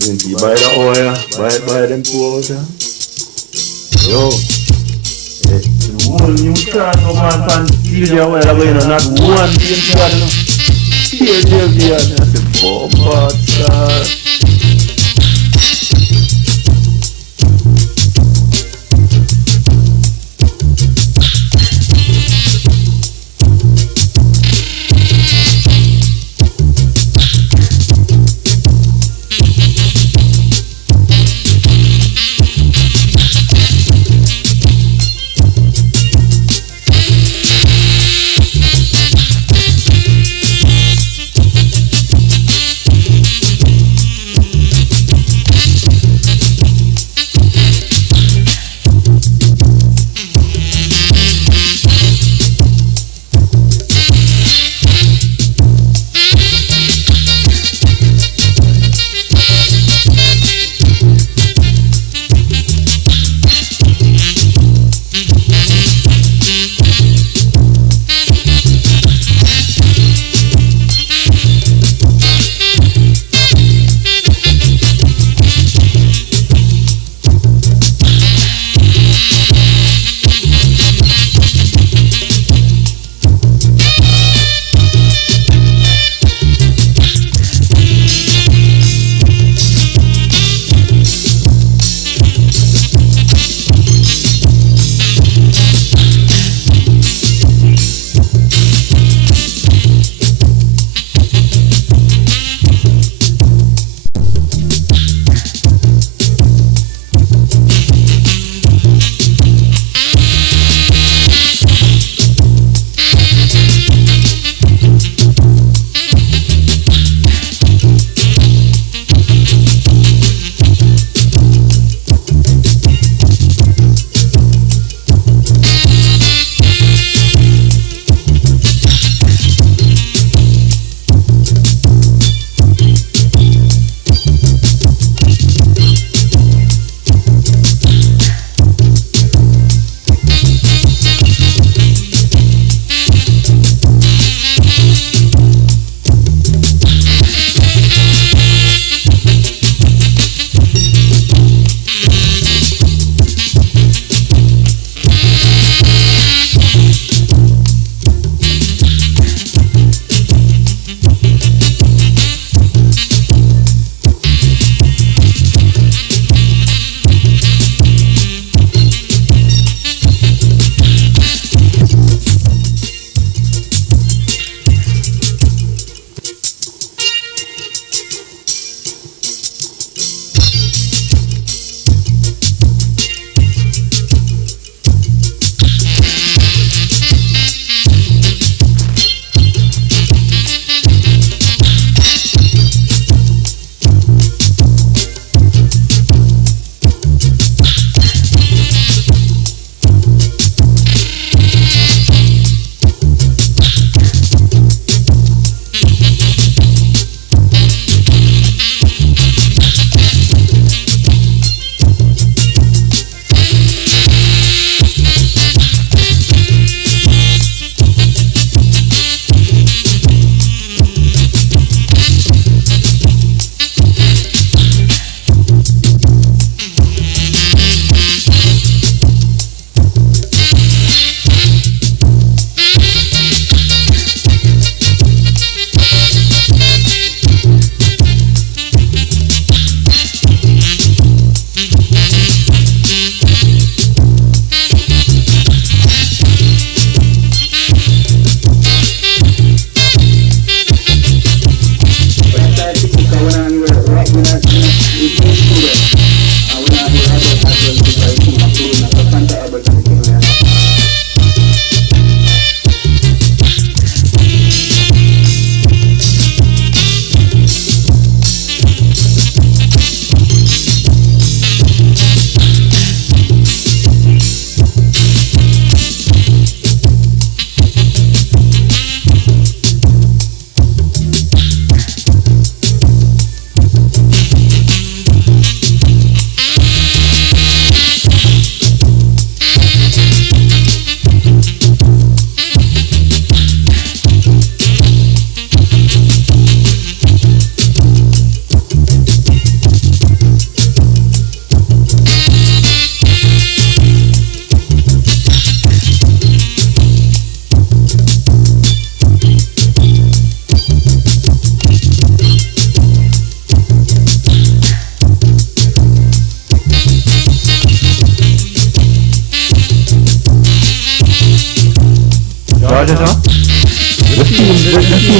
You buy the oil, buy them two out there. Yo, the whole new chart no man can steal your oil away, no, not one thing chart, no. Here, JV, I said, bomb, sir.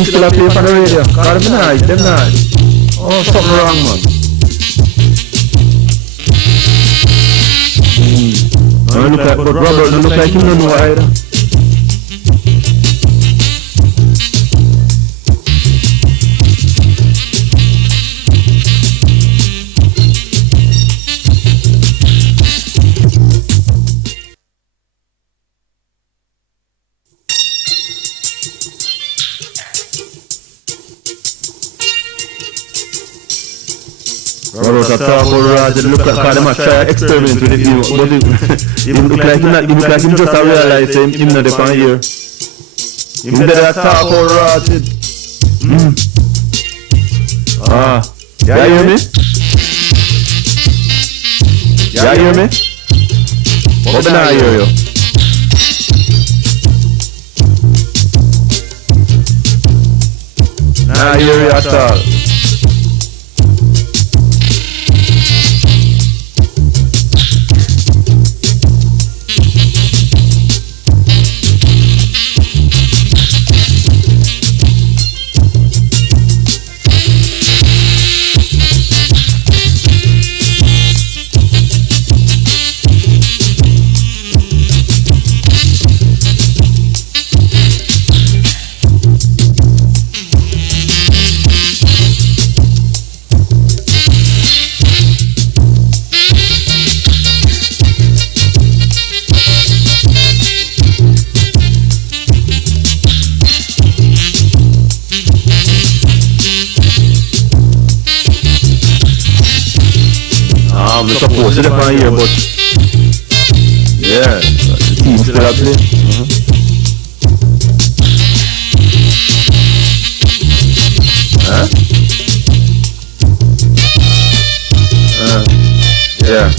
thing still a play on the radio. Cause them not. Oh, something wrong, man. But Robert don't look like him, don't know either. Robert talk about it look like them a try experiment with him, but it look like him just a realize him not the fan here. Him there talk about it. You hear me? You hear me? What did I hear you? Nah, hear you at all. I'm supposed to define here, but yeah, the team still up there. Yeah.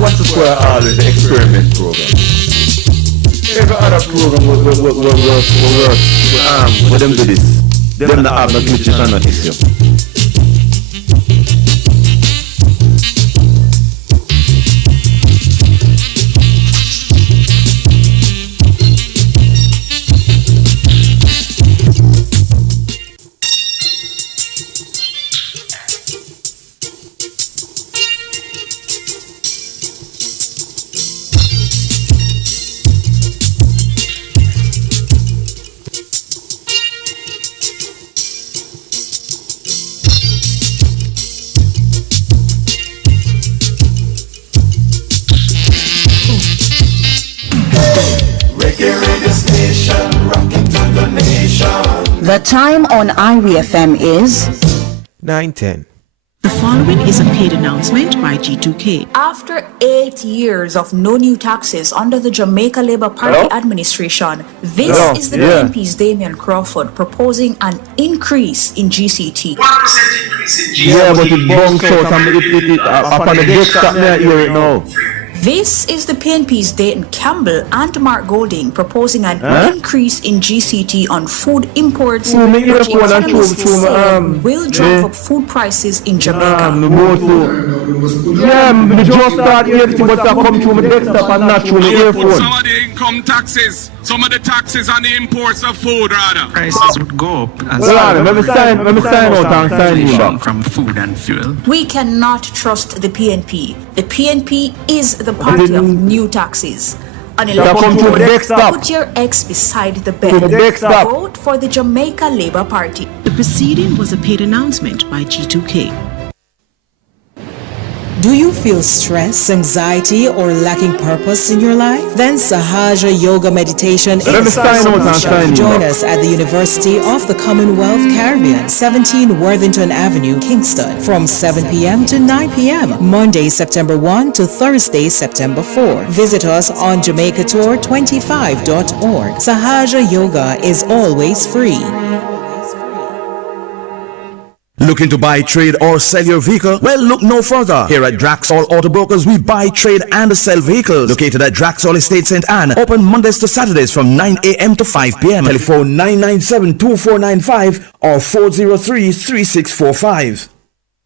What's the square always the experiment program? Every other program will work for them do this. Them not have no glitches and no issue. The time on IRIE-FM is 9:10. The following is a paid announcement by G2K. After 8 years of no new taxes under the Jamaica Labour Party administration, this is the PNP's Damian Crawford proposing an increase in GCT. 1% increase in GCT. Yeah, but it bounced out and it upon the desktop there, hear it now. This is the PNP's Dayton Campbell and Mark Golding proposing an increase in GCT on food imports, which economists say will drive up food prices in Jamaica. Yeah, just start everything but that come through my desktop and not through my earphone. Some of the income taxes, some of the taxes on the imports of food rather. Prices would go up as let me sign out and sign you back. From food and fuel. We cannot trust the PNP. The PNP is the party of new taxes. On Come to the next stop. put your X beside the To the bed. next stop. Vote for the Jamaica Labour Party. The proceeding was a paid announcement by G2K. Do you feel stress, anxiety, or lacking purpose in your life? Then Sahaja Yoga Meditation Let me is sign the out and solution. sign Join out. us at the University of the Commonwealth Caribbean, 17 Worthington Avenue, Kingston, from 7 p.m. to 9 p.m. Monday, September 1 to Thursday, September 4. Visit us on JamaicaTour25.org. Sahaja Yoga is always free. Looking to buy, trade, or sell your vehicle? Well, look no further. Here at Draxall Auto Brokers, we buy, trade, and sell vehicles. Located at Draxall Estate St. Anne. Open Mondays to Saturdays from 9 a.m. to 5 p.m. Telephone 997-2495 or 403-3645.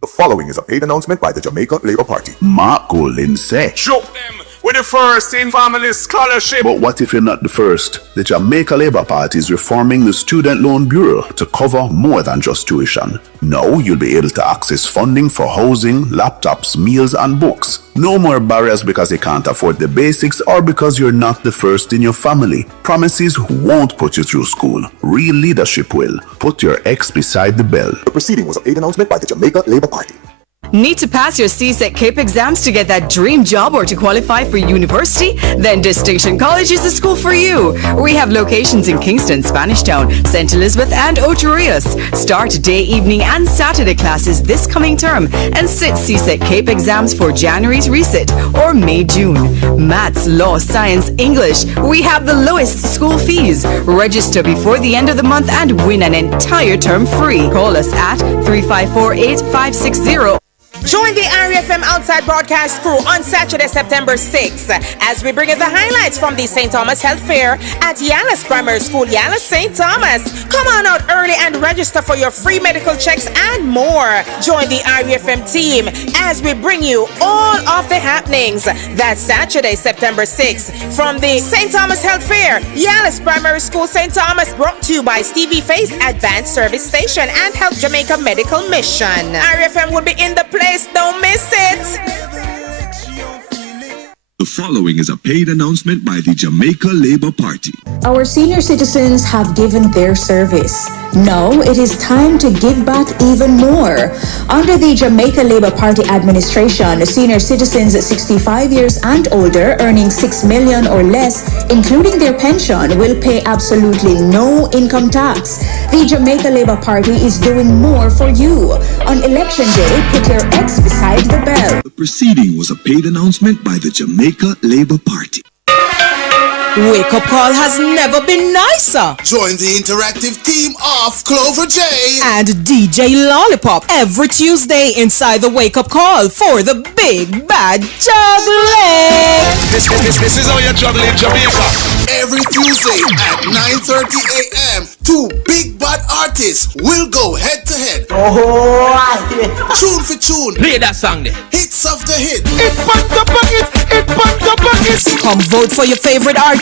The following is a paid announcement by the Jamaica Labour Party. Mark Golding said. Show them with the first in family scholarship. But what if you're not the first? The Jamaica Labour Party is reforming the Student Loan Bureau to cover more than just tuition. Now you'll be able to access funding for housing, laptops, meals, and books. No more barriers because you can't afford the basics or because you're not the first in your family. Promises won't put you through school. Real leadership will. Put your X beside the bell. The proceeding was a paid announcement by the Jamaica Labour Party. Need to pass your CSEC CAPE exams to get that dream job or to qualify for university? Then Distinction College is the school for you. We have locations in Kingston, Spanish Town, St. Elizabeth, and Ocho Rios. Start day, evening, and Saturday classes this coming term and sit CSEC CAPE exams for January's resit or May, June. Maths, law, science, English. We have the lowest school fees. Register before the end of the month and win an entire term free. Call us at 354-8560. Join the RFM Outside Broadcast crew on Saturday, September 6th, as we bring you the highlights from the St. Thomas Health Fair at Yalis Primary School, Yalis St. Thomas. Come on out early and register for your free medical checks and more. Join the RFM team as we bring you all of the happenings. That's Saturday, September 6th, from the St. Thomas Health Fair, Yalis Primary School, St. Thomas, brought to you by Stevie Face Advanced Service Station and Help Jamaica Medical Mission. RFM will be in the place. Don't miss it. The following is a paid announcement by the Jamaica Labour Party. Our senior citizens have given their service. Now it is time to give back even more. Under the Jamaica Labour Party administration, senior citizens 65 years and older earning $6 million or less, including their pension, will pay absolutely no income tax. The Jamaica Labour Party is doing more for you. On election day, put your X beside the bell. The proceeding was a paid announcement by the Jamaica Labour Party. Wake Up Call has never been nicer. Join the interactive team of Clover J and DJ Lollipop every Tuesday inside the Wake Up Call for the big bad juggling. This is how you're juggling Jamaica. Every Tuesday at 9:30 a.m. two big bad artists will go head to head. Tune for tune. Play that song there. Hits of the hit. It pop the bucket. It pop the bucket. Come vote for your favorite artist.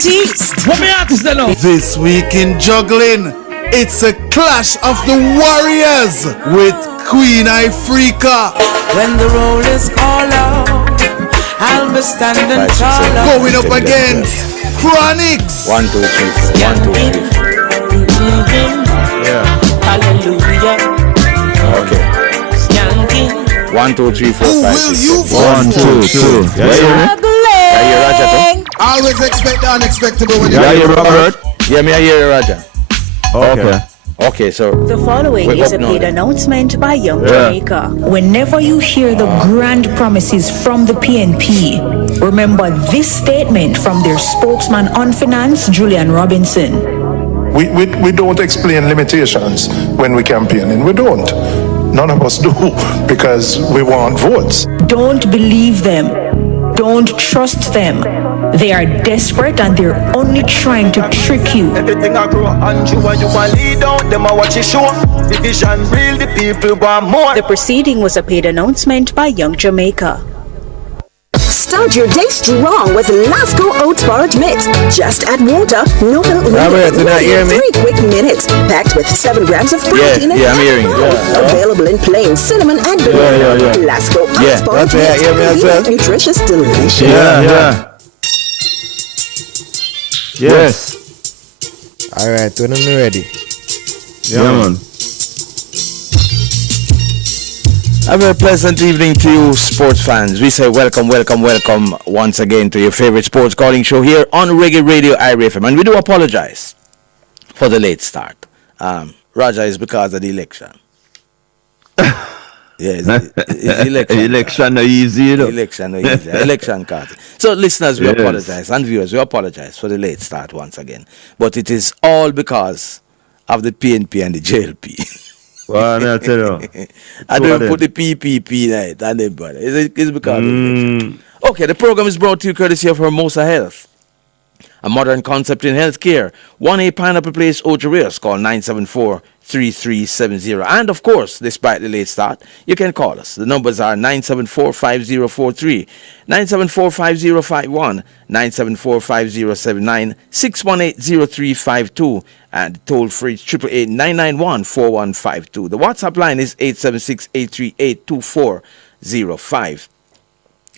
What me artist they know? This week in juggling, it's a clash of the warriors with Queen Ifrica. When the roll is all out, I'll be standing tall. Going up against Chronix. 1, 2, 3, 4. 1, 2, 3. Yeah. Hallelujah. Okay. Skanking. 1, 2, 3, 4, Who 5, will 6, you 7. vote 1, 2, 2. Always expect the unexpected when you hear you, Robert. Yeah, me I hear you, Roger. Okay. Okay, so the following is a paid announcement by Young Jamaica. Whenever you hear the grand promises from the PNP, remember this statement from their spokesman on finance, Julian Robinson. We don't explain limitations when we campaign, and we don't. None of us do, because we want votes. Don't believe them. Don't trust them. They are desperate and they're only trying to trick you. Everything I grow and you lead out, them I watch you show. Division real, the people want more. The proceeding was a paid announcement by Young Jamaica. Start your day strong with Lasco Oats Porridge Mix. Just add water, no milk, Robert, did I hear me? 3 quick minutes. Packed with 7 grams of protein and I'm hearing you. Available in plain, cinnamon, and banana. Lasco Oats Porridge Mix. That's right, hear me as well. Nutritious, delicious. Yeah. Convert for your favorite artist. When the roll is all out, I'll be standing tall. Yeah. Join the interactive team of Clover J and DJ Lollipop every Tuesday inside the Wake Up Call for the big bad juggling. Yeah. Yes. All right, when I'm ready. Yeah, man. A very pleasant evening to you, sports fans. We say welcome once again to your favorite sports calling show here on Reggae Radio IRFM. And we do apologize for the late start. Roger, is because of the election. It's election. Election no easy, you know. Election no easy. Election card. So listeners, we apologize, and viewers, we apologize for the late start once again. But it is all because of the PNP and the JLP. Well, I'll tell you. I don't put the PPP in it, and everybody. It's because of the election. Okay, the program is brought to you courtesy of Hermosa Health, a modern concept in healthcare. 1A Pineapple Place, Ocho Rios. Call 974-3370. And of course, despite the late start, you can call us. The numbers are 974-5043, 974-5051, 974-5079, 618-0352, and toll free 888-991-4152. The WhatsApp line is 876-838-2405.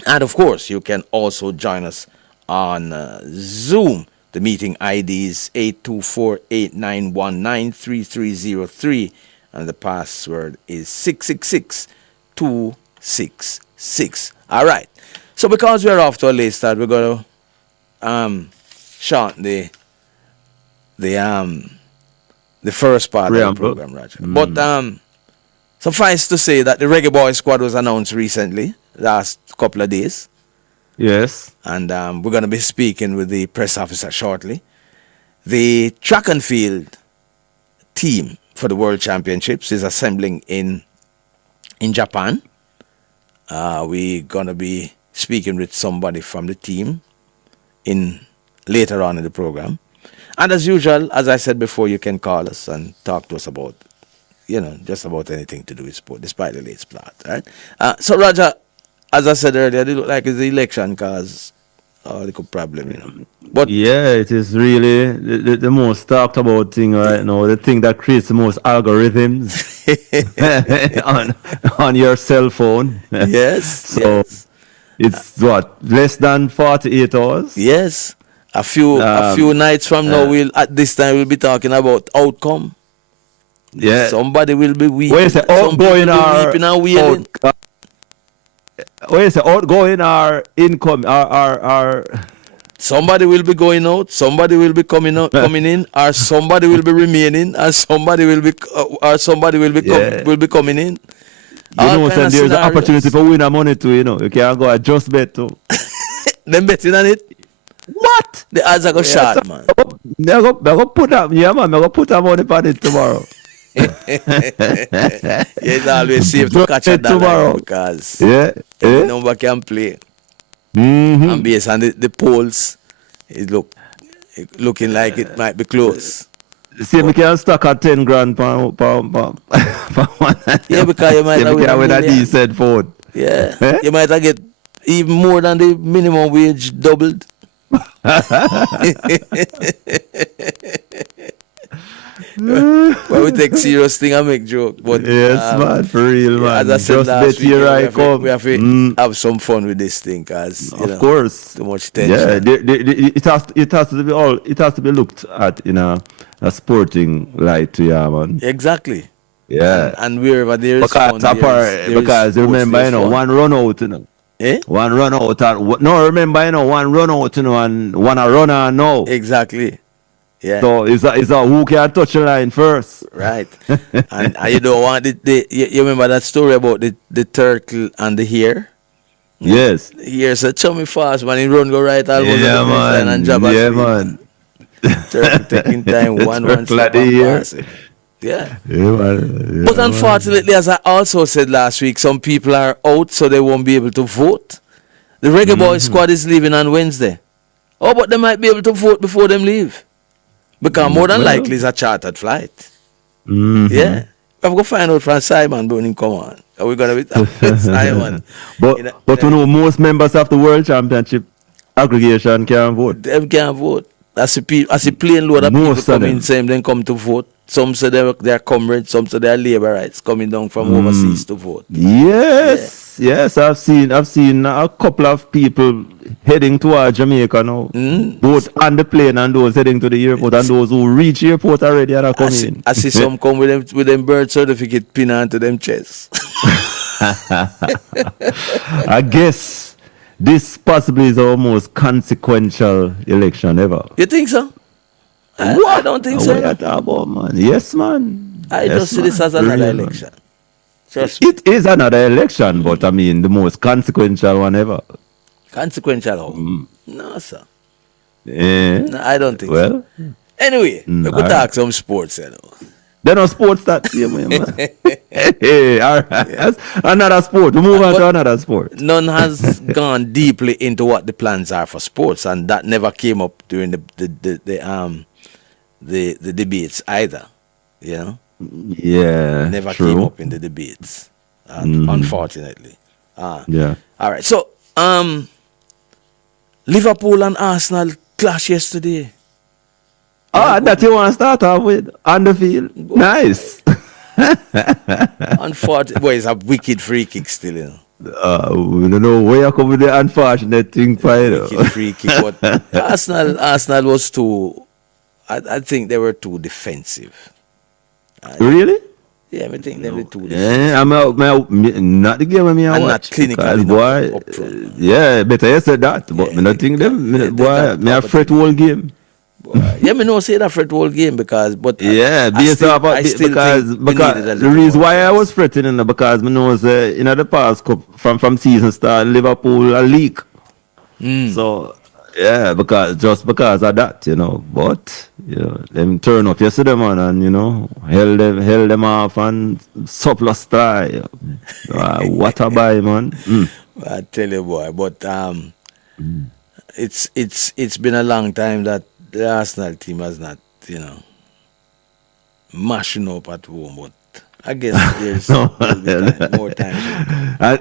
And of course, you can also join us on Zoom. The meeting ID is 824-8919-3303, and the password is 666-266. All right. So because we're off to a late start, we're going to chant the first part of the program, Roger. But suffice to say that the Reggae Boy Squad was announced recently, last couple of days. Yes. And we're going to be speaking with the press officer shortly. The track and field team for the World Championships is assembling in Japan. We're going to be speaking with somebody from the team later on in the program. And as usual, as I said before, you can call us and talk to us about, just about anything to do with sport, despite the late start, right? So, Roger, as I said earlier, it look like it's the election cause the problem, But yeah, it is really the most talked about thing right now. The thing that creates the most algorithms on your cell phone. Yes. So it's what, less than 48 hours? Yes. A few nights from now, at this time we'll be talking about outcome. Yeah. Somebody will be weeping. Where's the outgoing outgoing or income or somebody will be going out, somebody will be coming in, or somebody will be remaining, and somebody will be will be coming in. And there's an opportunity for winner money too, You can go and just bet too. Them betting on it. What? The odds are go short, man. I'm gonna put that money on it tomorrow. It's always safe to catch a dollar because the number can play. And based on the polls, it looking like it might be close. See, we can stock at 10 grand per one. Yeah, because you might win a decent phone. Yeah, you might get even more than the minimum wage doubled. Well, we take serious thing and make joke, but yes, man, for real, man. As I said just last week, we have to have some fun with this thing, cause of course, too much tension. Yeah, it has to be looked at in a sporting light, man. Exactly. Yeah, and wherever there is fun, because remember, one run out, one run out, remember, one run out, and one a runner, no. Exactly. Yeah. So it's a who can touch the line first. Right. and you don't want you remember that story about the turtle and the hare? Yes. The hare said, "Show me fast, man. He run go right almost man. And jab man. Turtle taking time, one step and pass it. Yeah. Man. But unfortunately, as I also said last week, some people are out, so they won't be able to vote. The Reggae Boy Squad is leaving on Wednesday. Oh, but they might be able to vote before them leave. Because more than likely it's a chartered flight. Yeah. I've got to find out from Simon Boning, come on. Are we going to be Simon? But most members of the World Championship aggregation can vote. Them can vote. I see plain load of people coming saying they come to vote. Some say they're comrades, some say they're labor rights coming down from overseas to vote. Yes. Yes, I've seen a couple of people heading towards Jamaica now, both on the plane and those heading to the airport, and those who reach airport already are coming. I see some come with them birth certificate pin onto them chests. I guess this possibly is our most consequential election ever. You think so? I don't think so. What you talk about, man? Yes, man. I just see this as another election. It is another election, but I mean the most consequential one ever. Consequential? No, sir. Yeah. No, I don't think so. Anyway, we could talk some sports, you know. They're not sports that same way, man. Hey, all right. That's another sport. We move on to another sport. None has gone deeply into what the plans are for sports, and that never came up during the debates either. You know? Yeah. Never true. came up in the debates, unfortunately. Yeah. All right. So, Liverpool and Arsenal clash yesterday. That you want to start off with on the field. Nice. Unfortunately, boy, it's a wicked free kick still, you know. We don't know where you come with the unfortunate thing, wicked free kick, but Arsenal was too. I think they were too defensive. Really? Yeah, I think they were too defensive. Yeah, I'm not the game with me. And not clinical boy. Yeah, better you said that, but I don't think them. Boy, me a fret whole game. Yeah, me no say that fret whole game because, but because the reason why I was fretting in because me know in the past cup from season start Liverpool a leak. So yeah, because of that, you know. But you know, them turn up yesterday, man, and you know, held them off and surplus tie. What a buy, man. I tell you, boy, but it's been a long time that the Arsenal team has not, you know, mashing up at home, but I guess there's more time.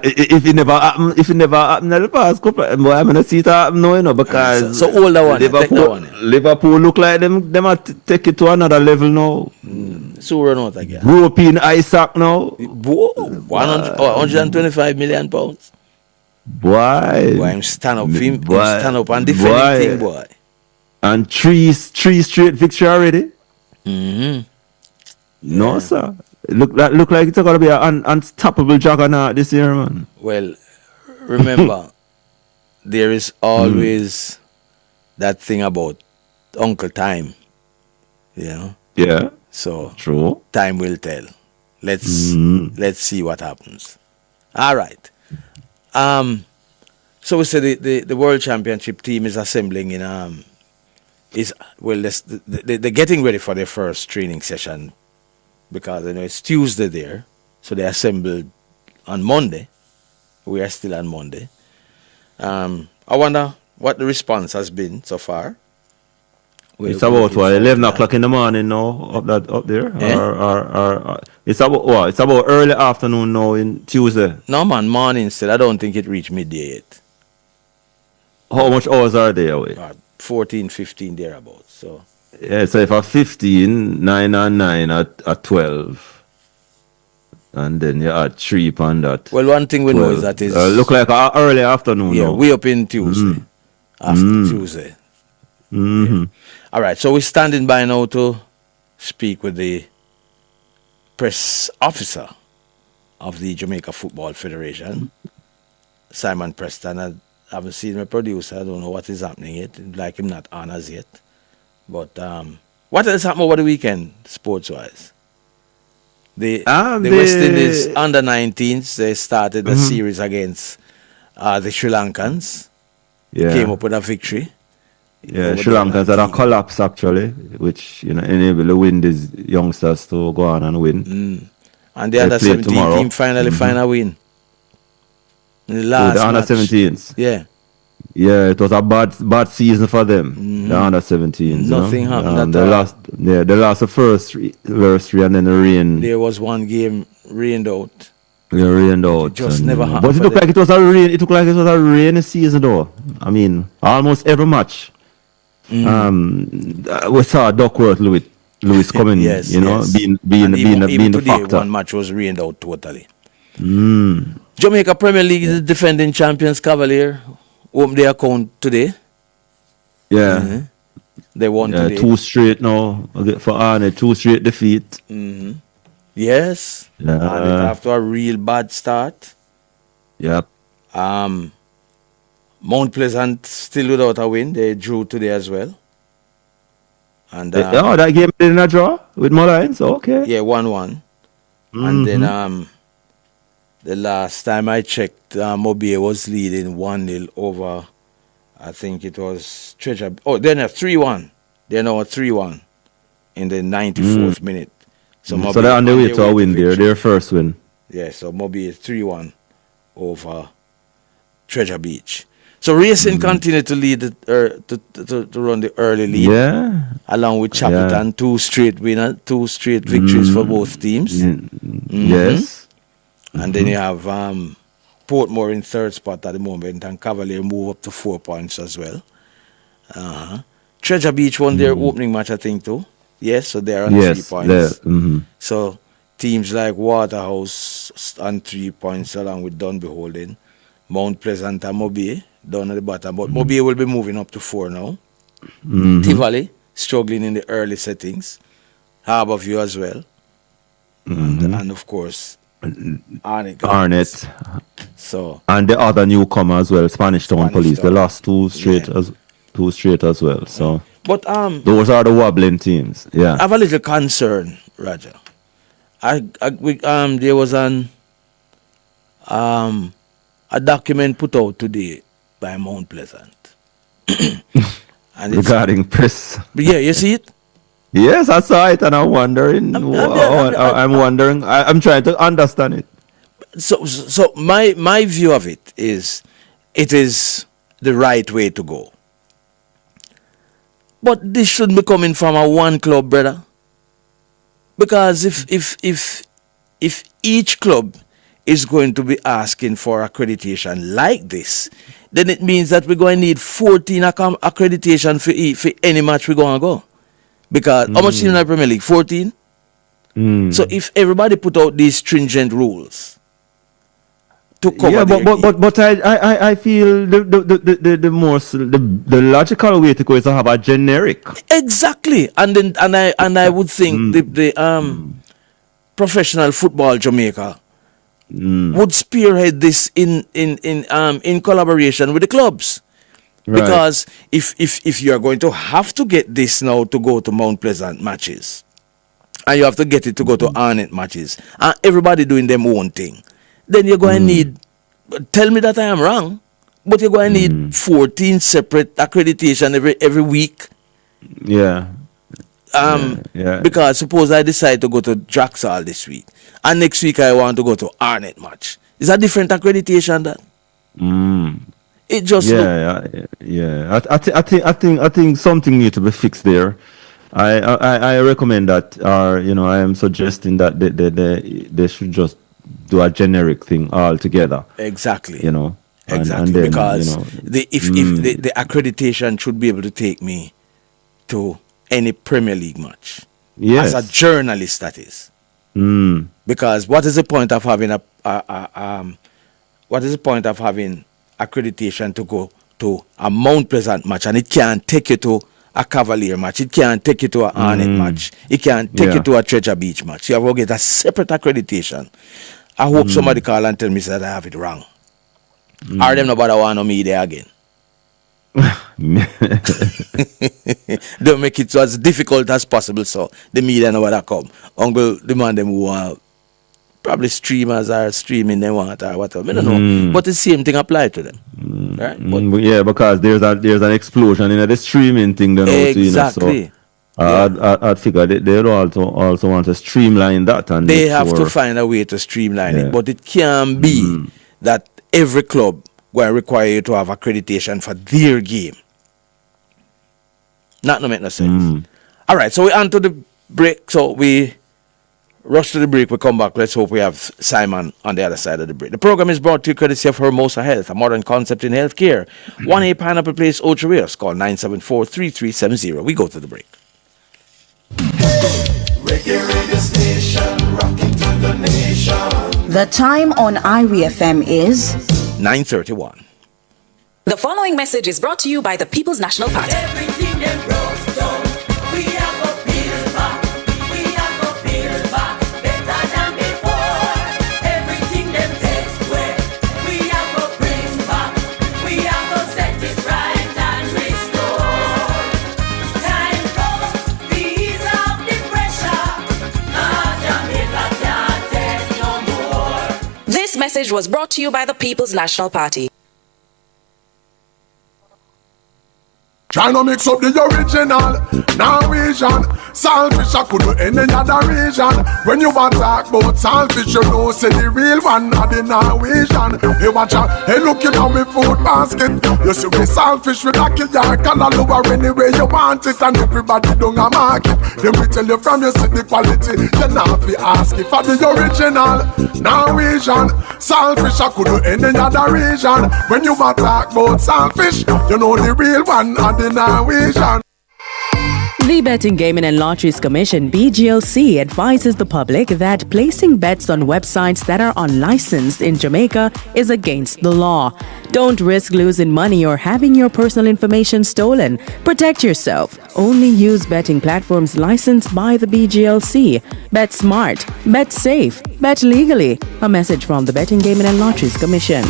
If it never happened in the past couple, I'm gonna see it happen now, you know, because so all that one, Liverpool look like them take it to another level now. So run out again. European Isaac now. Whoa, 125 million pounds. Boy, I'm stand up him, stand up and defend anything, boy. And three straight victory already. No, sir. Look like it's gonna be an unstoppable juggernaut this year, man. Well, remember, there is always that thing about Uncle Time. You know? Yeah. So true. Time will tell. Let's see what happens. All right. So we say the World Championship team is assembling in they're getting ready for their first training session because you know it's Tuesday there, so they assembled on Monday. We are still on Monday. I wonder what the response has been so far. It's about 11 o'clock in the morning now up there, or it's about early afternoon now in Tuesday. No man, morning still. I don't think it reached midday yet. How much hours are they away? 14, 15 thereabouts. So yeah, so if 15, 9 and 9 at 12, and then you add 3 upon that. Well, one thing we know is that is look like early afternoon. Yeah, now. we up in Tuesday. After Tuesday. Yeah. All right, so we're standing by now to speak with the press officer of the Jamaica Football Federation, Simon Preston. I haven't seen my producer. I don't know what is happening yet. Like him not on as yet. But what else happened over the weekend, sports-wise? The West Indies under-19s, they started a series against the Sri Lankans. Yeah. Came up with a victory. Yeah, Sri Lankans had a collapse actually, which enabled the Windies youngsters to go on and win. And the under-17 team finally find a win. In the last the under-17s. Yeah. Yeah, it was a bad season for them. The under-17s. Nothing happened. They lost the first three and then the rain. There was one game rained out. Yeah, rained out. It just never happened. But it looked like it was a rain. It looked like it was a rainy season though. I mean, almost every match. We saw Duckworth Lewis coming, being the today, factor. One match was rained out totally. Jamaica Premier League is the defending champions Cavalier. Opened their account today. Yeah. Mm-hmm. They won today. 2 straight now for Arnett. 2 straight defeat. Mm-hmm. Yes. Yeah. And it after a real bad start. Yep. Mount Pleasant still without a win. They drew today as well. And that game in a draw with Mullines. Okay. Yeah, 1-1. Mm-hmm. And then the last time I checked, Mobile was leading 1-0 over, I think it was Treasure. Oh, they're now 3-1. They're now 3-1 in the 94th minute. So they're on their way to a win there, their first win. Yeah, so Mobile 3-1 over Treasure Beach. So Racing continued to lead to run the early lead. Yeah. Along with Chapelton, 2 straight victories for both teams. Mm-hmm. Yes. And then you have Portmore in 3rd spot at the moment, and Cavalier move up to 4 points as well. Treasure Beach won their opening match, I think, too. Yes, so they're on 3 points. So teams like Waterhouse on 3 points, along with Dunby Holding, Mount Pleasant and Mobile down at the bottom. But Mobile will be moving up to 4 now. Tivoli struggling in the early settings. Harbourview as well. And of course, Arnett. So and the other newcomer as well, Spanish Town Police. They lost 2 straight as well. So but those are the wobbling teams. Yeah. I have a little concern, Roger. There was a document put out today by Mount Pleasant. And regarding press. Yeah, you see it? Yes, I saw it, and I'm wondering. I'm wondering. I'm trying to understand it. So my view of it is the right way to go. But this shouldn't be coming from a one club, brother. Because if each club is going to be asking for accreditation like this, then it means that we're going to need 14 accreditation for any match we're going to go. Because how much teams in the Premier League? 14? So if everybody put out these stringent rules to cover but I feel the logical way to go is to have a generic. Exactly. And I would think the Professional Football Jamaica would spearhead this in collaboration with the clubs. Right. Because if you are going to have to get this now to go to Mount Pleasant matches, and you have to get it to go to Arnett matches, and everybody doing their own thing, then you're going to need, tell me that I am wrong, but you're going to need 14 separate accreditation every week. Yeah. Because suppose I decide to go to Draxall this week, and next week I want to go to Arnett match. Is that different accreditation that? It just I think something needs to be fixed there. I recommend that, or I am suggesting that they should just do a generic thing altogether. Exactly. Exactly, and then, because if the accreditation should be able to take me to any Premier League match. Yes. As a journalist, that is. Because what is the point of having accreditation to go to a Mount Pleasant match, and it can't take you to a Cavalier match, it can't take you to an Arnett match, it can't take you to a Treasure Beach match. You have to get a separate accreditation. I hope somebody call and tell me that I have it wrong. Or them nobody want to me there again. Don't make it as difficult as possible, so the media know what I come. Uncle demand them who are probably streamers are streaming they want or whatever. I don't know. But the same thing apply to them. Right? But because there's an explosion in the streaming thing. Exactly. I'd figure they also want to streamline that. And they have to find a way to streamline it. But it can be that every club will require you to have accreditation for their game. Not no make no sense. All right, so we on to the break. So we rush to the break. We come back. Let's hope we have Simon on the other side of the break. The program is brought to you courtesy of Hermosa Health, a modern concept in healthcare. 1A Pineapple Place, Ocho Rios. Call 974-3370. We go to the break. Reggae radio station, rocking to the nation. The time on Irie FM is 9:31. The following message is brought to you by the People's National Party. This message was brought to you by the People's National Party. Trying to mix up the original Norwegian saltfish, I could do any other region. When you want to talk about saltfish, you know, say the real one are the Norwegian. Hey, watch out, hey, look at my food basket. You see we saltfish with a kiyar, can lower anywhere you want it, and everybody don't a market. Then we tell you from you see the quality, you not be asking for the original Norwegian saltfish, I could do any other region. When you want to talk about saltfish, you know the real one are the Norwegian. The Betting, Gaming and Lotteries Commission, BGLC, advises the public that placing bets on websites that are unlicensed in Jamaica is against the law. Don't risk losing money or having your personal information stolen. Protect yourself. Only use betting platforms licensed by the BGLC. Bet smart. Bet safe. Bet legally. A message from the Betting, Gaming and Lotteries Commission.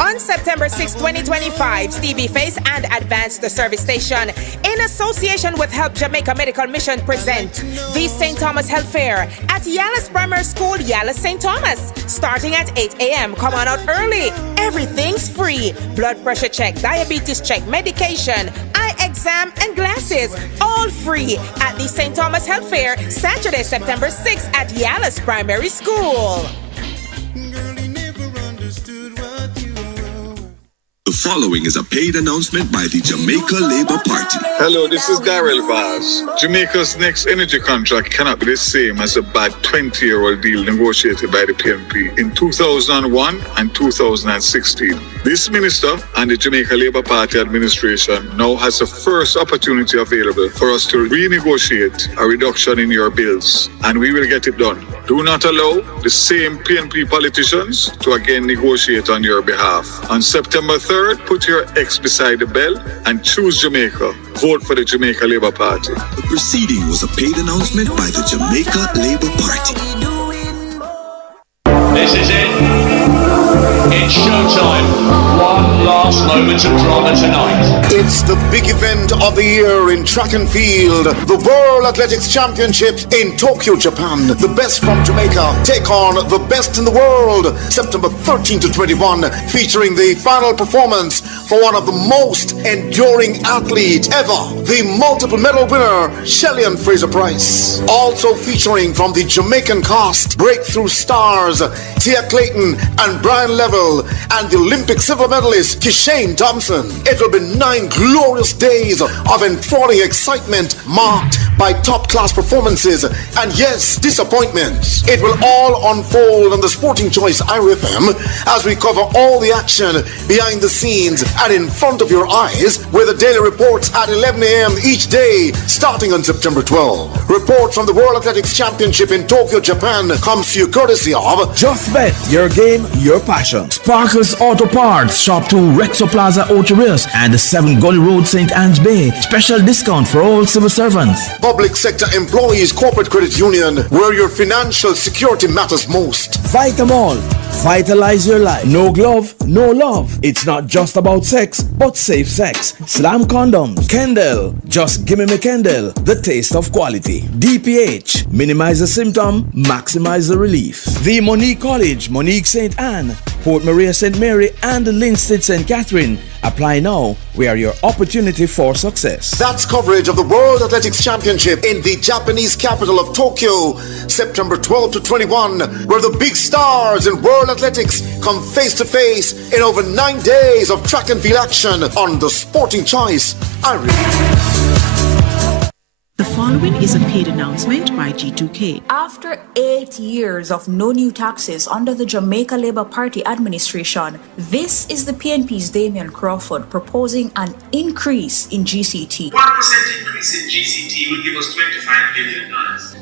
On September 6, 2025, Stevie Face and Advance the Service Station, in association with Help Jamaica Medical Mission, present the St. Thomas Health Fair at Yalis Primary School, Yalis St. Thomas, starting at 8 a.m. Come on out early. Everything's free. Blood pressure check, diabetes check, medication, eye exam, and glasses, all free at the St. Thomas Health Fair, Saturday, September 6 at Yalis Primary School. The following is a paid announcement by the Jamaica Labour Party. Hello, this is Darrell Vaz. Jamaica's next energy contract cannot be the same as a bad 20-year-old deal negotiated by the PNP in 2001 and 2016. This minister and the Jamaica Labour Party administration now has the first opportunity available for us to renegotiate a reduction in your bills, and we will get it done. Do not allow the same PNP politicians to again negotiate on your behalf. On September 3rd, put your X beside the bell and choose Jamaica. Vote for the Jamaica Labour Party. The proceeding was a paid announcement by the Jamaica Labour Party. This is it. It's showtime. One last moment of drama tonight. It's the big event of the year in track and field, the World Athletics Championships in Tokyo, Japan. The best from Jamaica take on the best in the world, September 13 to 21, featuring the final performance for one of the most enduring athletes ever, the multiple medal winner, Shelly-Ann Fraser-Pryce. Also featuring from the Jamaican cast, breakthrough stars, Tia Clayton and Brian Level, and the Olympic silver medalist, Kishane Thompson. It will be 9 glorious days of enthralling excitement marked by top-class performances and, yes, disappointments. It will all unfold on the Sporting Choice Irie FM as we cover all the action behind the scenes and in front of your eyes, with the daily reports at 11 a.m. each day starting on September 12. Reports from the World Athletics Championship in Tokyo, Japan comes to you courtesy of Just Bet, your game, your passion. Sparkles Auto Parts, Shop 2, Rexo Plaza, Ocho Rios, and the 7 Gully Road, St. Anne's Bay. Special discount for all civil servants. Public Sector Employees Corporate Credit Union, where your financial security matters most. Vitamall, vitalize your life. No glove, no love. It's not just about sex, but safe sex. Slam condoms. Kendall, just give me my Kendall. The taste of quality. DPH, minimize the symptom, maximize the relief. The Monique College, Monique St. Anne, Port Maria St. Mary, and Linstead St. Catherine. Apply now. We are your opportunity for success. That's coverage of the World Athletics Championship in the Japanese capital of Tokyo, September 12 to 21, where the big stars in World Athletics come face to face in over 9 days of track and field action on the Sporting Choice Irie. The following is a paid announcement by G2K. After 8 years of no new taxes under the Jamaica Labour Party administration, this is the PNP's Damian Crawford proposing an increase in GCT. 1% increase in GCT will give us $25 billion.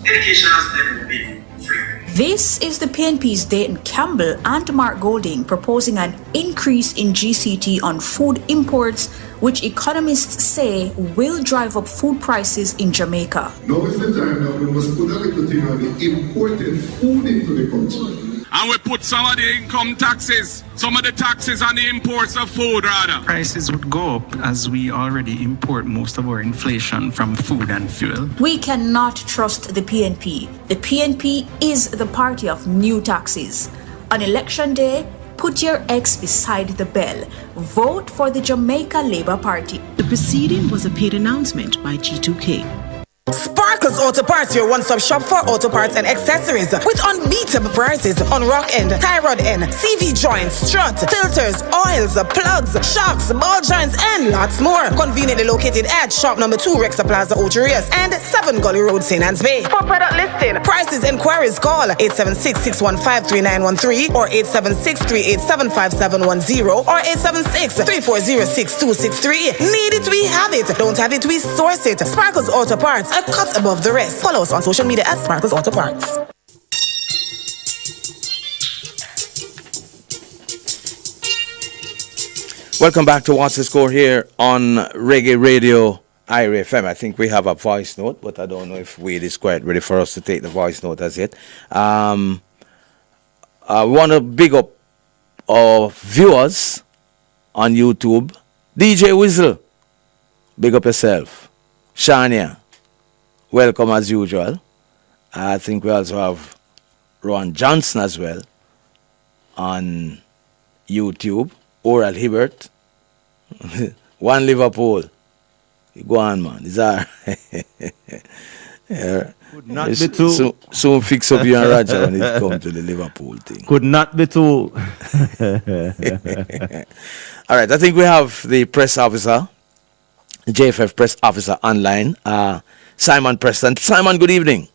Education has never been free. This is the PNP's Dayton Campbell and Mark Golding proposing an increase in GCT on food imports, which economists say will drive up food prices in Jamaica. Now is the time that we must put a little thing on the imported food into the country. And we put some of the income taxes, some of the taxes on the imports of food rather. Prices would go up as we already import most of our inflation from food and fuel. We cannot trust the PNP. The PNP is the party of new taxes. On election day, put your X beside the bell. Vote for the Jamaica Labour Party. The preceding was a paid announcement by G2K. Sparkles Auto Parts, your one-stop shop for auto parts and accessories with unbeatable prices on rock end, tie rod end, CV joints, strut, filters, oils, plugs, shocks, ball joints, and lots more. Conveniently located at shop number 2, Rexa Plaza, Ocherias, and 7 Gully Road, St. Anne's Bay. For product listing, prices, inquiries, call 876-615-3913 or 876-387-5710 or 876-3406-263. Need it, we have it. Don't have it, we source it. Sparkles Auto Parts, a cut above the rest. Follow us on social media at Sparkles Auto Parts. Welcome back to What's the Score here on Reggae Radio IRA FM. I think we have a voice note, but I don't know if Wade is quite ready for us to take the voice note as yet. I want to big up our viewers on YouTube. DJ Whistle, big up yourself. Shania, welcome as usual. I think we also have Ron Johnson as well on YouTube. Oral Hibbert. One Liverpool. You go on, man. Is that yeah. Could not be two. Soon fix up you and Roger when it comes to the Liverpool thing. Could not be two. All right, I think we have the press officer, JFF press officer online, Simon Preston. Simon, good evening.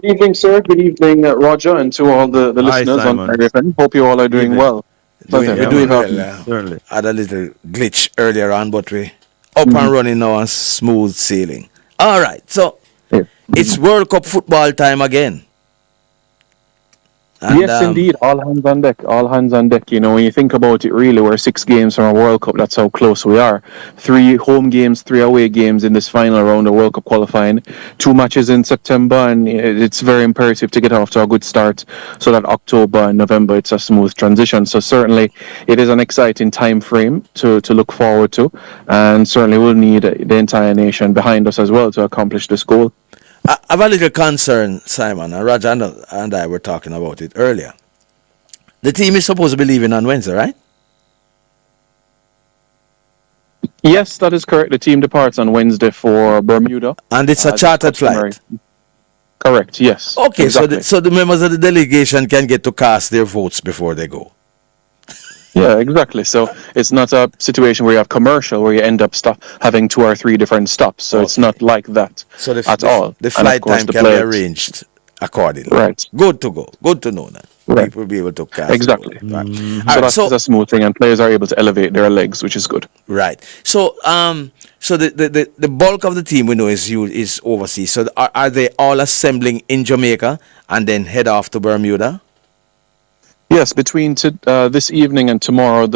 Good evening, sir. Good evening, Roger, and to all the listeners on RFN. Hope you all are doing well. We're doing well. Had a little glitch earlier on, but we up and running now and smooth sailing. All right, so it's World Cup football time again. And, yes, indeed. All hands on deck. All hands on deck. You know, when you think about it, really, we're 6 games from a World Cup. That's how close we are. 3 home games, 3 away games in this final round of World Cup qualifying. 2 matches in September, and it's very imperative to get off to a good start so that October and November, it's a smooth transition. So certainly, it is an exciting time frame to look forward to, and certainly we'll need the entire nation behind us as well to accomplish this goal. I have a little concern, Simon, and Roger and I were talking about it earlier. The team is supposed to be leaving on Wednesday, right? Yes, that is correct. The team departs on Wednesday for Bermuda. And it's a chartered flight? Correct, yes. Okay, exactly. so the members of the delegation can get to cast their votes before they go. Yeah, exactly. So it's not a situation where you have commercial where you end up having 2 or 3 different stops. So it's not like that at all. The flight time can be arranged accordingly. Right. Good to go. Good to know that. Right. People will be able to cast. Exactly. Right. So that's a smooth thing, and players are able to elevate their legs, which is good. Right. So so the bulk of the team we know is overseas. So are they all assembling in Jamaica and then head off to Bermuda? Yes, between this evening and tomorrow,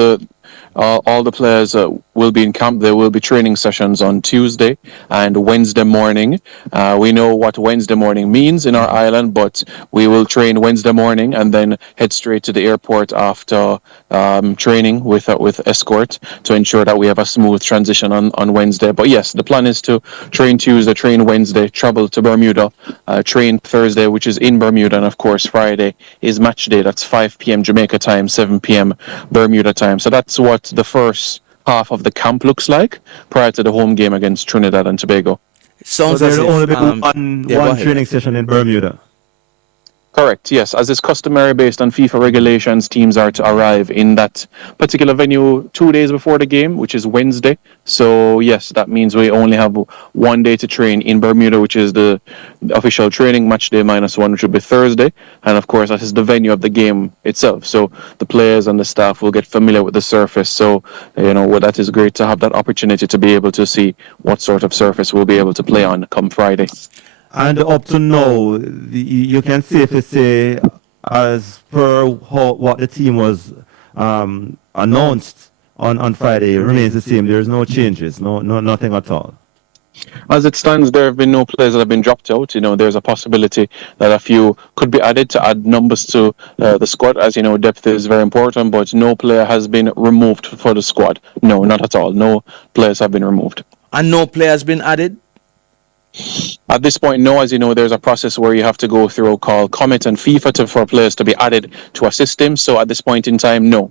all the players will be in camp. There will be training sessions on Tuesday and Wednesday morning. We know what Wednesday morning means in our island, but we will train Wednesday morning and then head straight to the airport after training with escort to ensure that we have a smooth transition on Wednesday. But yes, the plan is to train Tuesday, train Wednesday, travel to Bermuda, train Thursday, which is in Bermuda, and of course Friday is match day. That's 5 p.m. Jamaica time, 7 p.m. Bermuda time. So that's what the first half of the camp looks like prior to the home game against Trinidad and Tobago. Sounds so there'll as only be one training session in Bermuda. Correct, yes. As is customary based on FIFA regulations, teams are to arrive in that particular venue 2 days before the game, which is Wednesday. So, yes, that means we only have 1 day to train in Bermuda, which is the official training match day -1, which will be Thursday. And, of course, that is the venue of the game itself. So the players and the staff will get familiar with the surface. So, that is great to have that opportunity to be able to see what sort of surface we'll be able to play on come Friday. And up to now, you can safely say, as per what the team was announced on Friday, it remains the same. There's no changes, nothing at all. As it stands, there have been no players that have been dropped out. There's a possibility that a few could be added to add numbers to the squad. As you know, depth is very important, but no player has been removed for the squad. No, not at all. No players have been removed. And no player has been added? At this point, no. As you know, there's a process where you have to go through called Comet and FIFA for players to be added to a system. So at this point in time, no.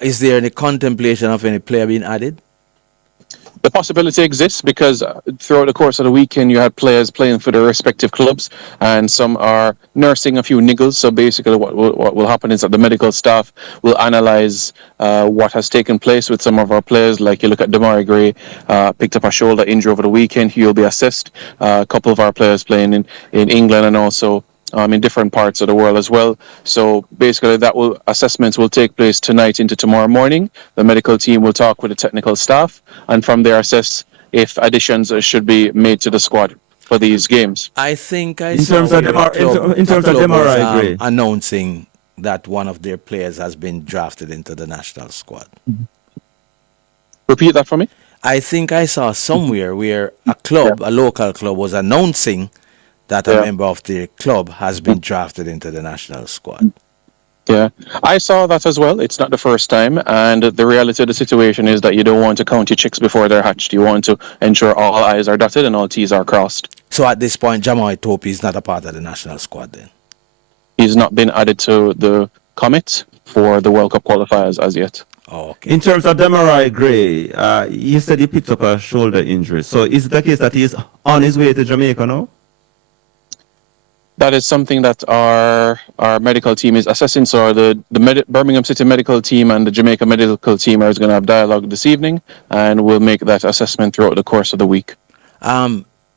Is there any contemplation of any player being added? The possibility exists because throughout the course of the weekend, you had players playing for their respective clubs, and some are nursing a few niggles. So basically what will happen is that the medical staff will analyze what has taken place with some of our players. Like you look at Damari Gray, picked up a shoulder injury over the weekend. He'll be assessed. A couple of our players playing in England and also in different parts of the world as well. So basically assessments will take place tonight into tomorrow morning. The medical team will talk with the technical staff and from there assess if additions should be made to the squad for these games. I think in terms of MRI, announcing that one of their players has been drafted into the national squad. Repeat that for me. I think I saw somewhere where a local club was announcing that a member of the club has been drafted into the national squad. Yeah, I saw that as well. It's not the first time. And the reality of the situation is that you don't want to count your chicks before they're hatched. You want to ensure all I's are dotted and all T's are crossed. So at this point, Jamal Tope is not a part of the national squad then? He's not been added to the commit for the World Cup qualifiers as yet. Oh, okay. In terms of Damari Gray, you said he picked up a shoulder injury. So is it the case that he's on his way to Jamaica now? That is something that our medical team is assessing. So the Birmingham City medical team and the Jamaica medical team are going to have dialogue this evening, and we'll make that assessment throughout the course of the week.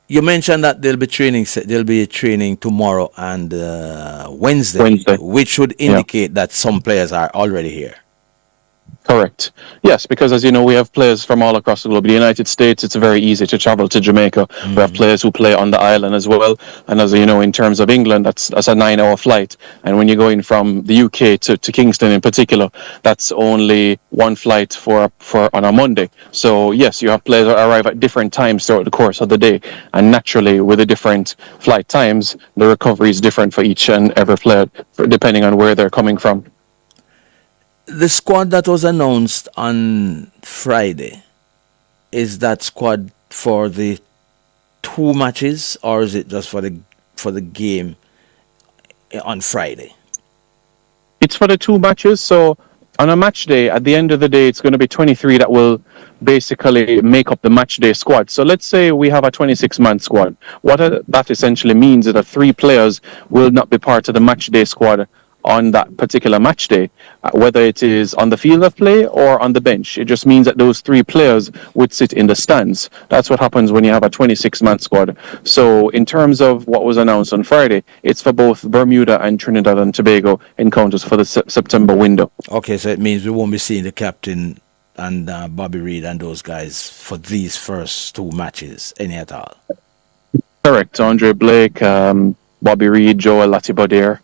You mentioned that there'll be training tomorrow and Wednesday, which would indicate that some players are already here. Correct. Yes, because as you know, we have players from all across the globe. The United States, it's very easy to travel to Jamaica. We have players who play on the island as well. And as you know, in terms of England, that's a 9-hour flight. And when you're going from the UK to Kingston in particular, that's only one flight for on a Monday. So yes, you have players that arrive at different times throughout the course of the day. And naturally, with the different flight times, the recovery is different for each and every player, depending on where they're coming from. The squad that was announced on Friday, is that squad for the 2 matches, or is it just for the game on Friday? It's for the 2 matches. So on a match day, at the end of the day, it's going to be 23 that will basically make up the match day squad. So let's say we have a 26-man squad. What that essentially means is that 3 players will not be part of the match day squad on that particular match day, whether it is on the field of play or on the bench. It just means that those 3 players would sit in the stands. That's what happens when you have a 26-man squad. So in terms of what was announced on Friday, it's for both Bermuda and Trinidad and Tobago encounters for the September window. Okay, so it means we won't be seeing the captain and Bobby Reid and those guys for these first 2 matches, any at all? Correct. Andre Blake, Bobby Reid, Joel Latibaudiere.